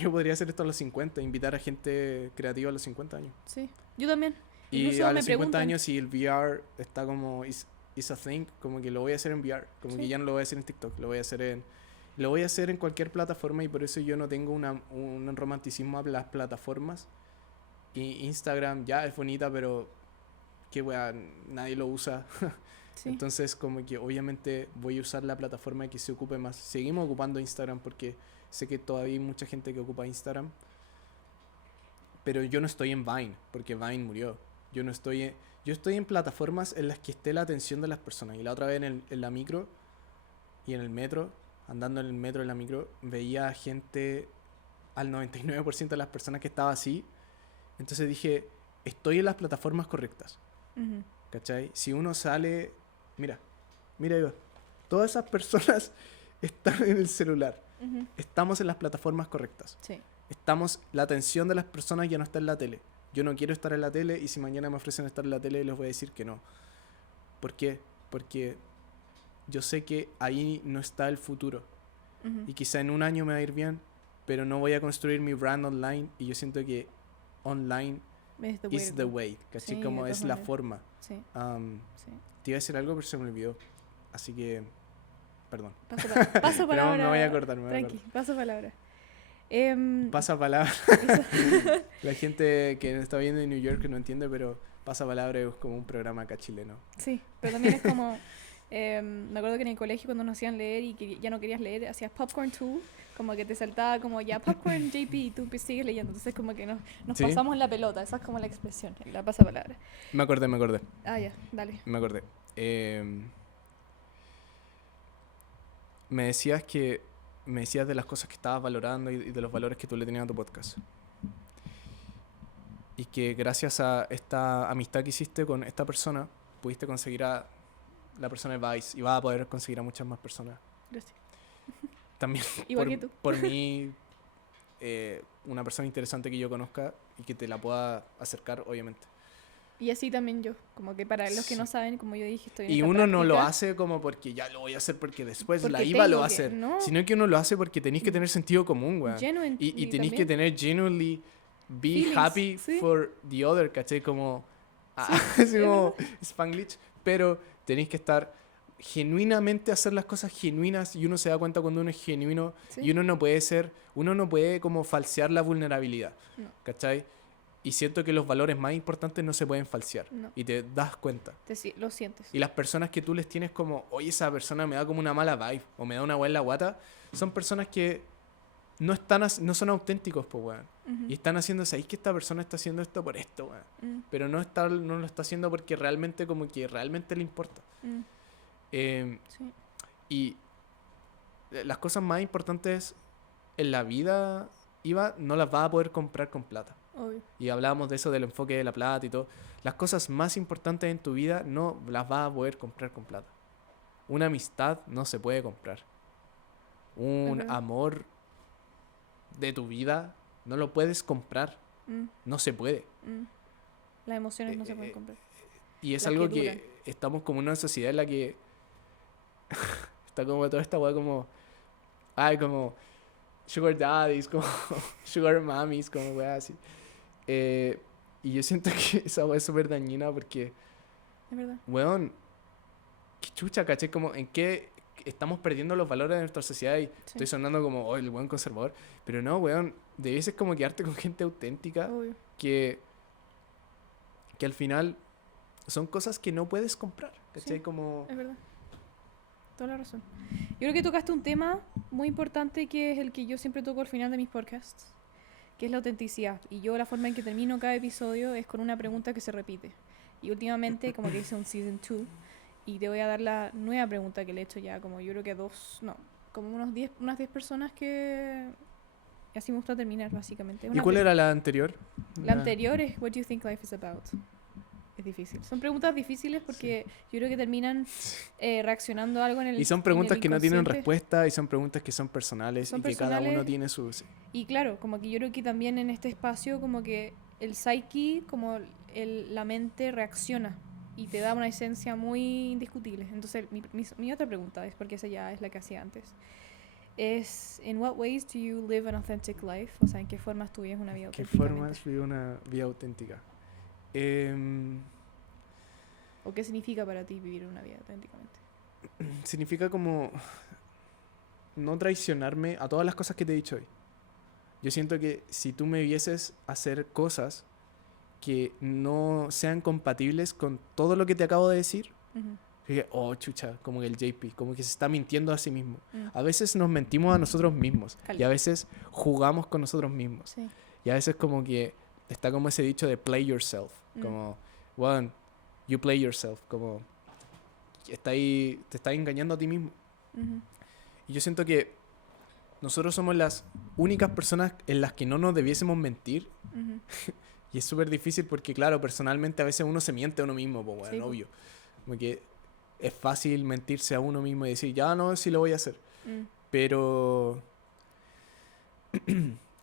yo podría hacer esto a los 50, invitar a gente creativa a los 50 años. Sí, yo también. Y Incluso a me los 50 preguntan- años, si el VR está como is a thing, como que lo voy a hacer en VR, como Sí. que ya no lo voy a hacer en TikTok, lo voy a hacer en cualquier plataforma y por eso yo no tengo un romanticismo a las plataformas. Y Instagram ya es bonita, pero que weá, nadie lo usa. Sí. Entonces como que obviamente voy a usar la plataforma que se ocupe más. Seguimos ocupando Instagram porque sé que todavía hay mucha gente que ocupa Instagram. Pero yo no estoy en Vine, porque Vine murió. Yo estoy en plataformas en las que esté la atención de las personas. Y la otra vez en la micro y en el metro, andando en el metro, en la micro, veía gente, al 99% de las personas que estaba así. Entonces dije, estoy en las plataformas correctas. Ujú. ¿Cachai? Si uno sale, mira, Iva, todas esas personas están en el celular. Ujú. Estamos en las plataformas correctas. Sí. La atención de las personas ya no está en la tele. Yo no quiero estar en la tele y si mañana me ofrecen estar en la tele les voy a decir que no. ¿Por qué? Porque yo sé que ahí no está el futuro. Ujú. Y quizá en un año me va a ir bien, pero no voy a construir mi brand online y yo siento que online Es the way is to the go. way, ¿cachai? Sí, Como de es todas la maneras. forma. Sí, Um, sí. te iba a decir algo pero se me olvidó. Así que, perdón. Paso Pero palabra. me voy a cortar, me voy a Tranqui, cortar. paso palabra. Pasa palabra. La gente que nos está viendo en New York no entiende, pero pasa palabra es como un programa acá chileno. Sí, pero también es como... me acuerdo que en el colegio cuando nos hacían leer y que ya no querías leer, hacías popcorn 2, como que te saltaba como ya popcorn JP y tú sigues leyendo. Entonces como que nos ¿Sí? pasamos la pelota, esa es como la expresión, la pasapalabra. Me acordé. Ah, ya, dale. Me acordé. Me decías de las cosas que estabas valorando y de los valores que tú le tenías a tu podcast. Y que gracias a esta amistad que hiciste con esta persona, pudiste conseguir a la persona de Vice y vas a poder conseguir a muchas más personas. Gracias. También Igual que tú. por mí, una persona interesante que yo conozca y que te la pueda acercar, obviamente. Y así también yo, como que para los que no Sí. saben, como yo dije, estoy en Y esta uno no lo práctica. hace como porque ya lo voy a hacer porque después Porque la IVA lo tengo va a que, hacer. no. Sino que uno lo hace porque tenéis que tener sentido común, weón. Genuine Y tenéis que también. tener genuinely be Feelings, happy sí. for the other, ¿cachai? Como, Sí, así es como Spanglish, pero tenéis que estar genuinamente hacer las cosas genuinas y uno se da cuenta cuando uno es genuino Sí. y uno no puede como falsear la vulnerabilidad, No. ¿cachai? Y siento que los valores más importantes no se pueden falsear No. y te das cuenta. Lo sientes. Y las personas que tú les tienes como, oye, esa persona me da como una mala vibe o me da una hueá en la guata, son personas que no son auténticos, pues, weón. Ujú. Y están haciendo, ¿sabéis que esta persona está haciendo esto por esto, weón? Mm, Pero no lo está haciendo porque realmente le importa. mm, Eh, sí. y las cosas más importantes en la vida, Iva, no las vas a poder comprar con plata. Obvio. Y hablábamos de eso, del enfoque de la plata y todo. Las cosas más importantes en tu vida no las vas a poder comprar con plata. Una amistad no se puede comprar. Un Ajá. amor de tu vida no lo puedes comprar. Mm, No se puede. mm. Las emociones no se Eh, pueden comprar. Y es Las algo que que estamos como en una sociedad en la que está como toda esta weá como... Ay, como sugar daddies, como sugar mommies, como weá así. Y yo siento que esa weá es súper dañina porque, Es verdad. weón, qué chucha, caché, como en qué estamos perdiendo los valores de nuestra sociedad y Sí. estoy sonando como, oh, el buen conservador. Pero no, weón, debieses como quedarte con gente auténtica Obvio. que al final son cosas que no puedes comprar, ¿cachai? Sí. Como... Es verdad. Toda la razón. Yo creo que tocaste un tema muy importante que es el que yo siempre toco al final de mis podcasts, que es la autenticidad. Y yo la forma en que termino cada episodio es con una pregunta que se repite. Y últimamente como que hice un season 2 y te voy a dar la nueva pregunta que le he hecho ya como yo creo que como unas 10 personas que así me gusta terminar básicamente. ¿Y cuál era la anterior? La anterior es What do you think life is about? Es difícil. Son preguntas difíciles porque yo creo que terminan reaccionando a algo en el Y son en preguntas el que no tienen inconsciente. respuesta y son preguntas que son personales Son y que cada uno personales. tiene sus... Y claro, como que yo creo que también en este espacio como que el psyche, como la mente reacciona y te da una esencia muy indiscutible. Entonces mi otra pregunta es, porque esa ya es la que hacía antes, es ¿in what ways do you live an authentic life? O sea, ¿en qué formas tú vives una vida ¿Qué auténticamente? formas vive una vida auténtica? ¿O qué significa para ti vivir una vida auténticamente? Significa como no traicionarme a todas las cosas que te he dicho hoy. Yo siento que si tú me vieses hacer cosas que no sean compatibles con todo lo que te acabo de decir, Ujú. dije, oh, chucha, como que el JP, como que se está mintiendo a sí mismo. Mm. A veces nos mentimos a nosotros mismos Cali. y a veces jugamos con nosotros mismos. Sí. Y a veces como que está como ese dicho de play yourself, Mm. como, one, you play yourself, como te está engañando a ti mismo. Ujú. Y yo siento que nosotros somos las únicas personas en las que no nos debiésemos mentir. Ujú. Y es súper difícil porque, claro, personalmente a veces uno se miente a uno mismo, pues, bueno, Sí, po. obvio. Como que es fácil mentirse a uno mismo y decir, ya no, sí lo voy a hacer. Mm. Pero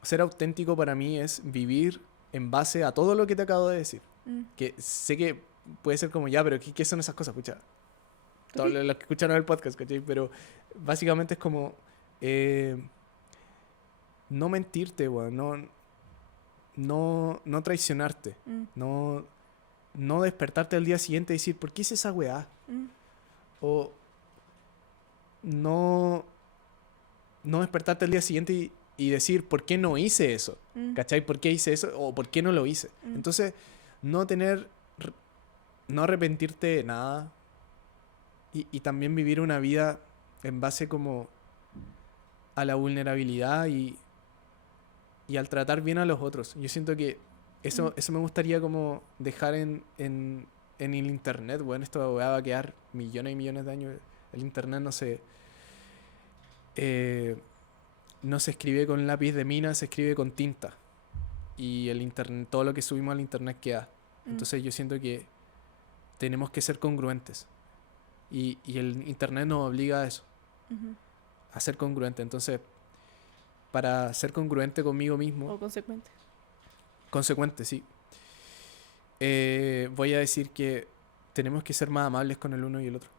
ser auténtico para mí es vivir en base a todo lo que te acabo de decir. Mm. Que sé que puede ser como, ya, pero ¿qué son esas cosas? Pucha, todos Ok. los que escucharon el podcast, ¿cachai? Pero básicamente es como no mentirte, weón, no traicionarte, Mm. no despertarte al día siguiente y decir, ¿por qué hice esa weá? Mm. O no despertarte al día siguiente y decir, ¿por qué no hice eso? ¿Cachai? ¿Por qué hice eso? ¿O por qué no lo hice? Entonces, no arrepentirte de nada y también vivir una vida en base como a la vulnerabilidad y al tratar bien a los otros. Yo siento que eso me gustaría como dejar en el internet. Bueno, esto va a quedar millones y millones de años. El internet no se escribe con lápiz de mina, se escribe con tinta. Y el internet, todo lo que subimos al internet queda. Entonces yo siento que tenemos que ser congruentes. Y el internet nos obliga a eso. A ser congruente. Entonces, para ser congruente conmigo mismo. O consecuente. Consecuente, sí. Voy a decir que tenemos que ser más amables con el uno y el otro.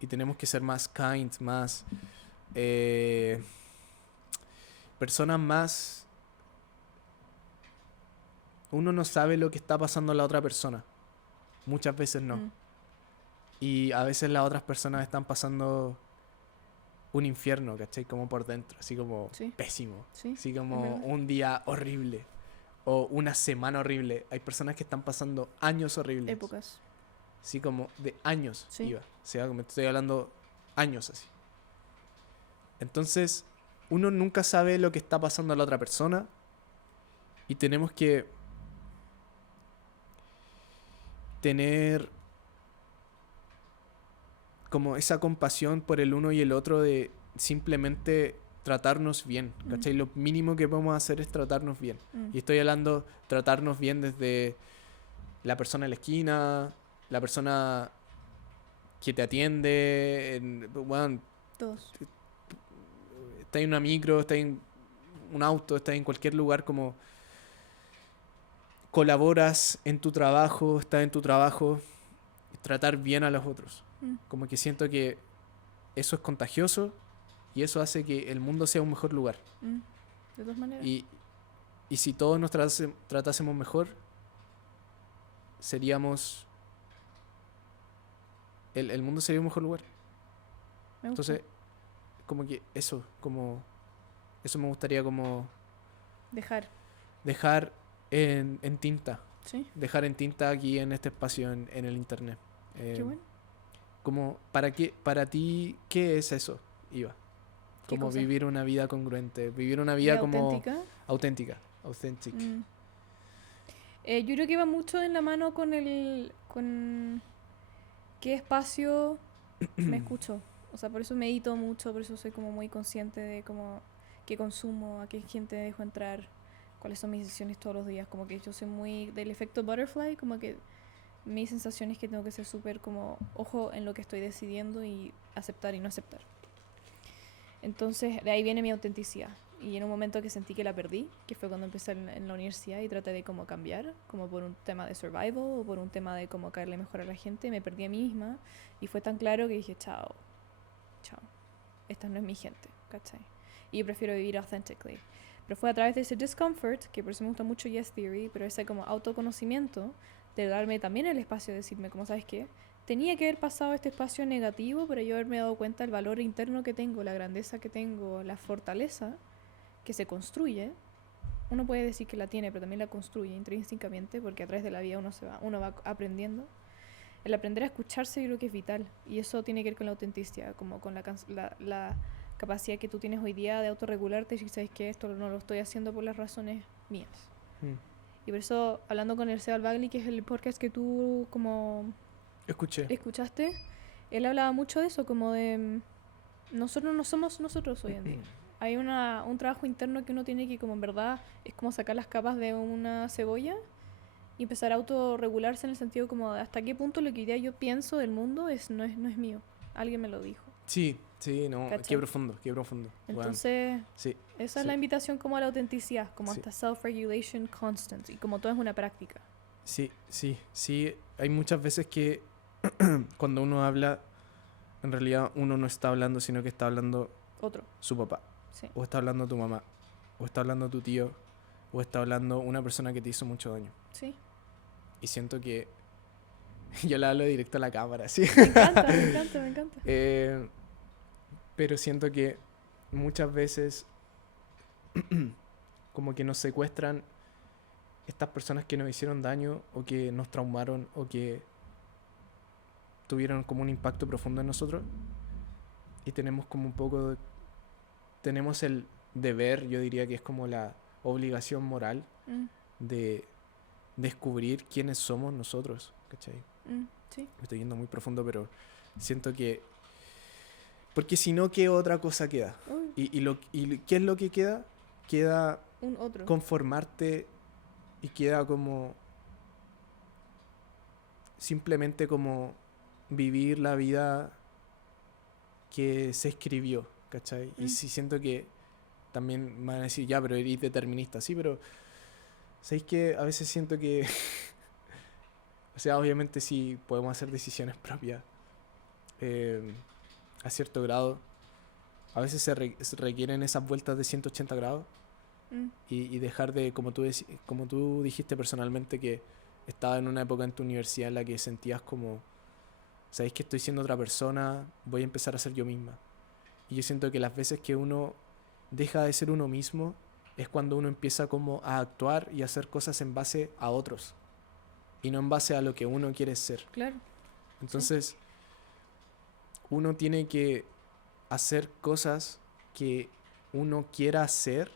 Y tenemos que ser más kind, más... personas más... Uno no sabe lo que está pasando a la otra persona. Muchas veces no. Y a veces las otras personas están pasando un infierno, ¿cachai? Como por dentro, así como pésimo. Sí, así como un día horrible. O una semana horrible. Hay personas que están pasando años horribles. Épocas. Así como de años, Sí. O sea, como te estoy hablando años así. Entonces, uno nunca sabe lo que está pasando a la otra persona. Y tenemos que tener como esa compasión por el uno y el otro de simplemente tratarnos bien, ¿cachai? Lo mínimo que podemos hacer es tratarnos bien. Y estoy hablando tratarnos bien desde la persona en la esquina, la persona que te atiende, bueno, Todos. está en una micro, está en un auto, está en cualquier lugar, como colaboras en tu trabajo, estás en tu trabajo, tratar bien a los otros. Como que siento que eso es contagioso y eso hace que el mundo sea un mejor lugar. De todas maneras. Y si todos nos tratásemos mejor, seríamos... El mundo sería un mejor lugar. Me gusta. Entonces, como que eso me gustaría como... Dejar en tinta. Sí. Dejar en tinta aquí en este espacio en el internet. Qué bueno. Como, para ti, ¿qué es eso, Iva? Como cosa? vivir una vida congruente, vivir una vida como... auténtica. Authentic. Yo creo que va mucho en la mano con qué espacio me escucho. O sea, por eso medito mucho, por eso soy como muy consciente de como qué consumo, a qué gente dejo entrar, cuáles son mis decisiones todos los días. Como que yo soy muy del efecto butterfly, como que mi sensación es que tengo que ser súper como ojo en lo que estoy decidiendo y aceptar y no aceptar. Entonces, de ahí viene mi autenticidad. Y en un momento que sentí que la perdí, que fue cuando empecé en la universidad y traté de como cambiar, como por un tema de survival o por un tema de como caerle mejor a la gente, me perdí a mí misma y fue tan claro que dije, chao, esta no es mi gente, ¿cachai? Y yo prefiero vivir authentically. Pero fue a través de ese discomfort, que por eso me gusta mucho Yes Theory, pero ese como autoconocimiento, de darme también el espacio de decirme, como sabes qué, tenía que haber pasado este espacio negativo para yo haberme dado cuenta del valor interno que tengo, la grandeza que tengo, la fortaleza que se construye. Uno puede decir que la tiene, pero también la construye intrínsecamente, porque a través de la vida uno va aprendiendo. El aprender a escucharse yo creo que es vital, y eso tiene que ver con la autenticidad, como con la capacidad que tú tienes hoy día de autorregularte y si sabes que esto no lo estoy haciendo por las razones mías. Y por eso, hablando con el Seba Bagli, que es el podcast que tú como escuchaste, él hablaba mucho de eso, como de nosotros no somos nosotros hoy en día. Hay un trabajo interno que uno tiene que, como en verdad, es como sacar las capas de una cebolla y empezar a autorregularse en el sentido como de hasta qué punto lo que hoy día yo pienso del mundo no es mío. Alguien me lo dijo. Sí, no, ¿cachai? qué profundo. Entonces, bueno, sí, esa es la invitación como a la autenticidad, como hasta self-regulation constant, y como todo es una práctica. Sí, hay muchas veces que cuando uno habla, en realidad uno no está hablando, sino que está hablando su papá. Sí. O está hablando tu mamá, o está hablando tu tío, o está hablando una persona que te hizo mucho daño. Sí. Y siento que yo le hablo directo a la cámara, ¿sí? Me encanta. Pero siento que muchas veces como que nos secuestran estas personas que nos hicieron daño o que nos traumaron o que tuvieron como un impacto profundo en nosotros y tenemos como un poco tenemos el deber, yo diría que es como la obligación moral de descubrir quiénes somos nosotros, ¿cachai? Sí. Me estoy yendo muy profundo, pero siento que porque si no, ¿qué otra cosa queda? ¿Y qué es lo que queda? Queda Un otro. conformarte y queda como simplemente como vivir la vida que se escribió, ¿cachai? Y sí siento que también me van a decir, ya, pero eres determinista, sí, pero ¿sabéis que a veces siento que o sea, obviamente sí podemos hacer decisiones propias a cierto grado. A veces se requieren esas vueltas de 180 grados y dejar de, como tú dijiste personalmente, que estaba en una época en tu universidad en la que sentías como, sabéis que estoy siendo otra persona, voy a empezar a ser yo misma. Y yo siento que las veces que uno deja de ser uno mismo es cuando uno empieza como a actuar y a hacer cosas en base a otros y no en base a lo que uno quiere ser. Claro. Entonces, uno tiene que hacer cosas que uno quiera hacer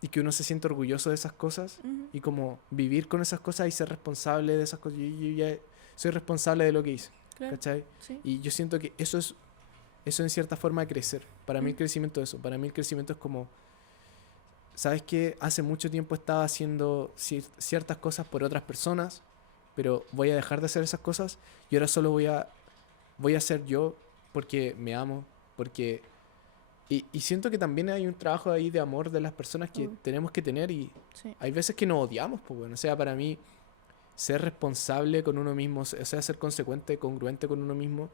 y que uno se sienta orgulloso de esas cosas y como vivir con esas cosas y ser responsable de esas cosas. Yo ya soy responsable de lo que hice, Claro. ¿cachai? Sí. Y yo siento que eso en cierta forma de crecer. Para mí el crecimiento es eso. Para mí el crecimiento es como, ¿sabes qué? Hace mucho tiempo estaba haciendo ciertas cosas por otras personas, pero voy a dejar de hacer esas cosas y ahora solo voy a ser yo porque me amo, porque... Y siento que también hay un trabajo ahí de amor de las personas que tenemos que tener y Sí. hay veces que nos odiamos, pues bueno, o sea, para mí ser responsable con uno mismo, o sea, ser consecuente, congruente con uno mismo,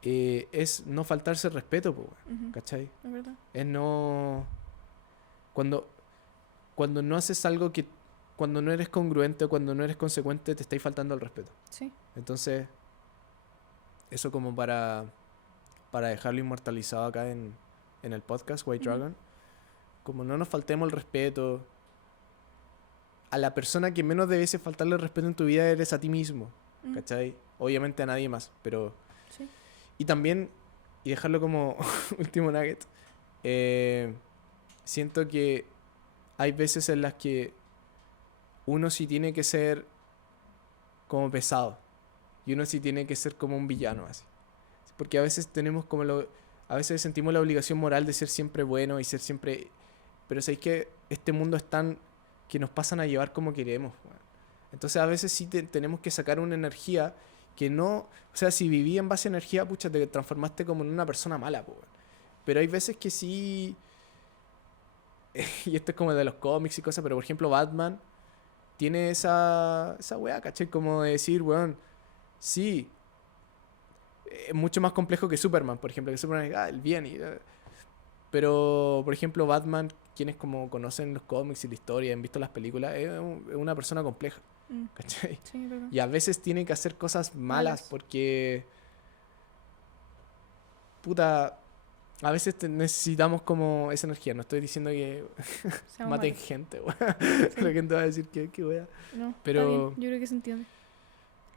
es no faltarse el respeto, pues bueno, ¿cachai? Es verdad. Es no... Cuando no haces algo que... Cuando no eres congruente o cuando no eres consecuente, te estáis faltando el respeto. Sí. Entonces, eso como para dejarlo inmortalizado acá en el podcast White Dragon. Como no nos faltemos el respeto. A la persona que menos debiese faltarle el respeto en tu vida eres a ti mismo. ¿Cachai? Obviamente a nadie más, pero... Sí. Y también, y dejarlo como último nugget, siento que hay veces en las que uno sí tiene que ser como pesado. Y uno sí tiene que ser como un villano, así. Porque a veces tenemos como a veces sentimos la obligación moral de ser siempre bueno y ser siempre... Pero sabéis que este mundo es tan... que nos pasan a llevar como queremos. Bueno. Entonces a veces sí tenemos que sacar una energía que no... O sea, si viví en base a energía, pucha, te transformaste como en una persona mala. Pues. Pero hay veces que sí... y esto es como de los cómics y cosas, pero por ejemplo Batman tiene esa weá, ¿cachai? Como de decir, weón, sí... es mucho más complejo que Superman, por ejemplo, que Superman es el bien. Pero, por ejemplo, Batman, quienes como conocen los cómics y la historia, han visto las películas, es una persona compleja, ¿cachai? Sí, verdad. Y a veces tiene que hacer cosas malas porque, puta, a veces necesitamos como esa energía. No estoy diciendo que maten gente, weón. La gente va a decir que wea. No, pero está bien. Yo creo que se entiende.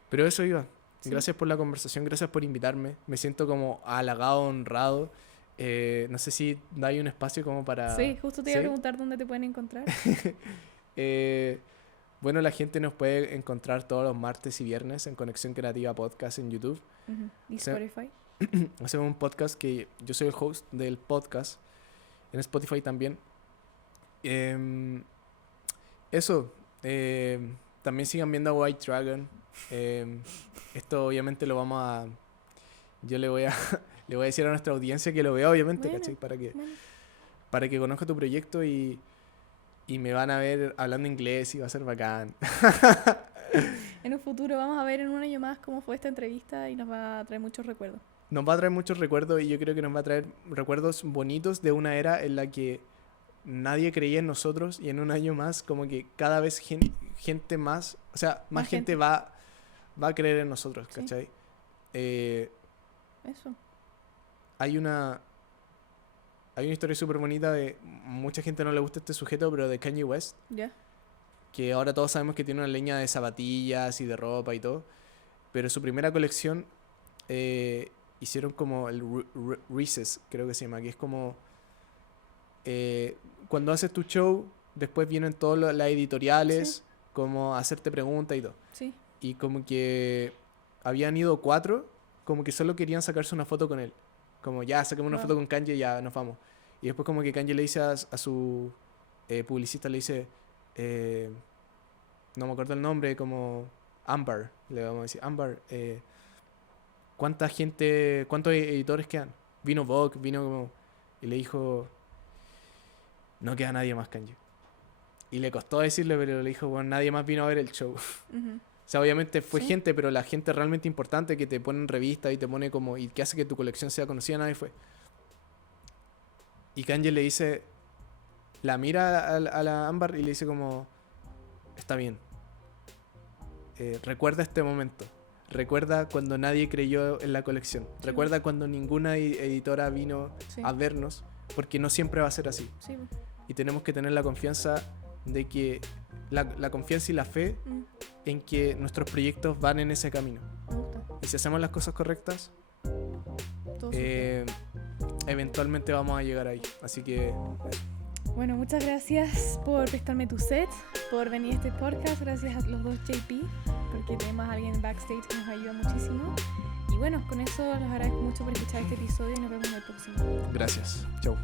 Pero eso iba. Sí. Gracias por la conversación, gracias por invitarme. Me siento como halagado, honrado. No sé si hay un espacio como para... Sí, justo te iba a preguntar dónde te pueden encontrar. Bueno, la gente nos puede encontrar todos los martes y viernes en Conexión Creativa Podcast en YouTube. Y Spotify. Hacemos un podcast que yo soy el host del podcast. En Spotify también. Eso. También sigan viendo a White Dragon. Esto obviamente lo vamos a... Yo le voy a decir a nuestra audiencia que lo vea, obviamente, Bueno, ¿cachai? Para que conozca tu proyecto y me van a ver hablando inglés y va a ser bacán. En un futuro vamos a ver en un año más cómo fue esta entrevista y nos va a traer muchos recuerdos. Nos va a traer muchos recuerdos y yo creo que nos va a traer recuerdos bonitos de una era en la que nadie creía en nosotros y en un año más como que cada vez gente más, o sea, más gente va a creer en nosotros, ¿cachai? Es Eso. Hay una historia súper bonita de... Mucha gente no le gusta este sujeto, pero de Kanye West. Ya. Que ahora todos sabemos que tiene una línea de zapatillas y de ropa y todo. Pero su primera colección hicieron como el Reese's, creo que se llama. Que es como... cuando haces tu show, después vienen todas las editoriales, Sí. como a hacerte preguntas y todo. Sí. Y como que habían ido 4, como que solo querían sacarse una foto con él. Como ya, saquemos una Wow. foto con Kanye y ya nos vamos. Y después como que Kanye le dice a su publicista, le dice, no me acuerdo el nombre, como Amber, le vamos a decir, Amber, ¿cuántos editores quedan? Vino Vogue, vino como... Y le dijo, no queda nadie más, Kanye. Y le costó decirle, pero le dijo, bueno, nadie más vino a ver el show. Ujú. O sea, obviamente fue Sí. gente, pero la gente realmente importante que te pone en revista y te pone como... Y que hace que tu colección sea conocida, nadie fue. Y Kanye le dice... La mira a la Amber y le dice como... Está bien. Recuerda este momento. Recuerda cuando nadie creyó en la colección. Sí. Recuerda cuando ninguna editora vino Sí. a vernos. Porque no siempre va a ser así. Sí. Y tenemos que tener la confianza de que... La confianza y la fe Mm, en que nuestros proyectos van en ese camino. me gusta. Y si hacemos las cosas correctas, Todo súper. eventualmente vamos a llegar ahí. Así que Bueno, muchas gracias por prestarme tu set, por venir a este podcast. Gracias a los dos JP, porque tenemos a alguien backstage que nos ayuda muchísimo. Y bueno, con eso los agradezco mucho por escuchar este episodio y nos vemos en el próximo. gracias. Chau.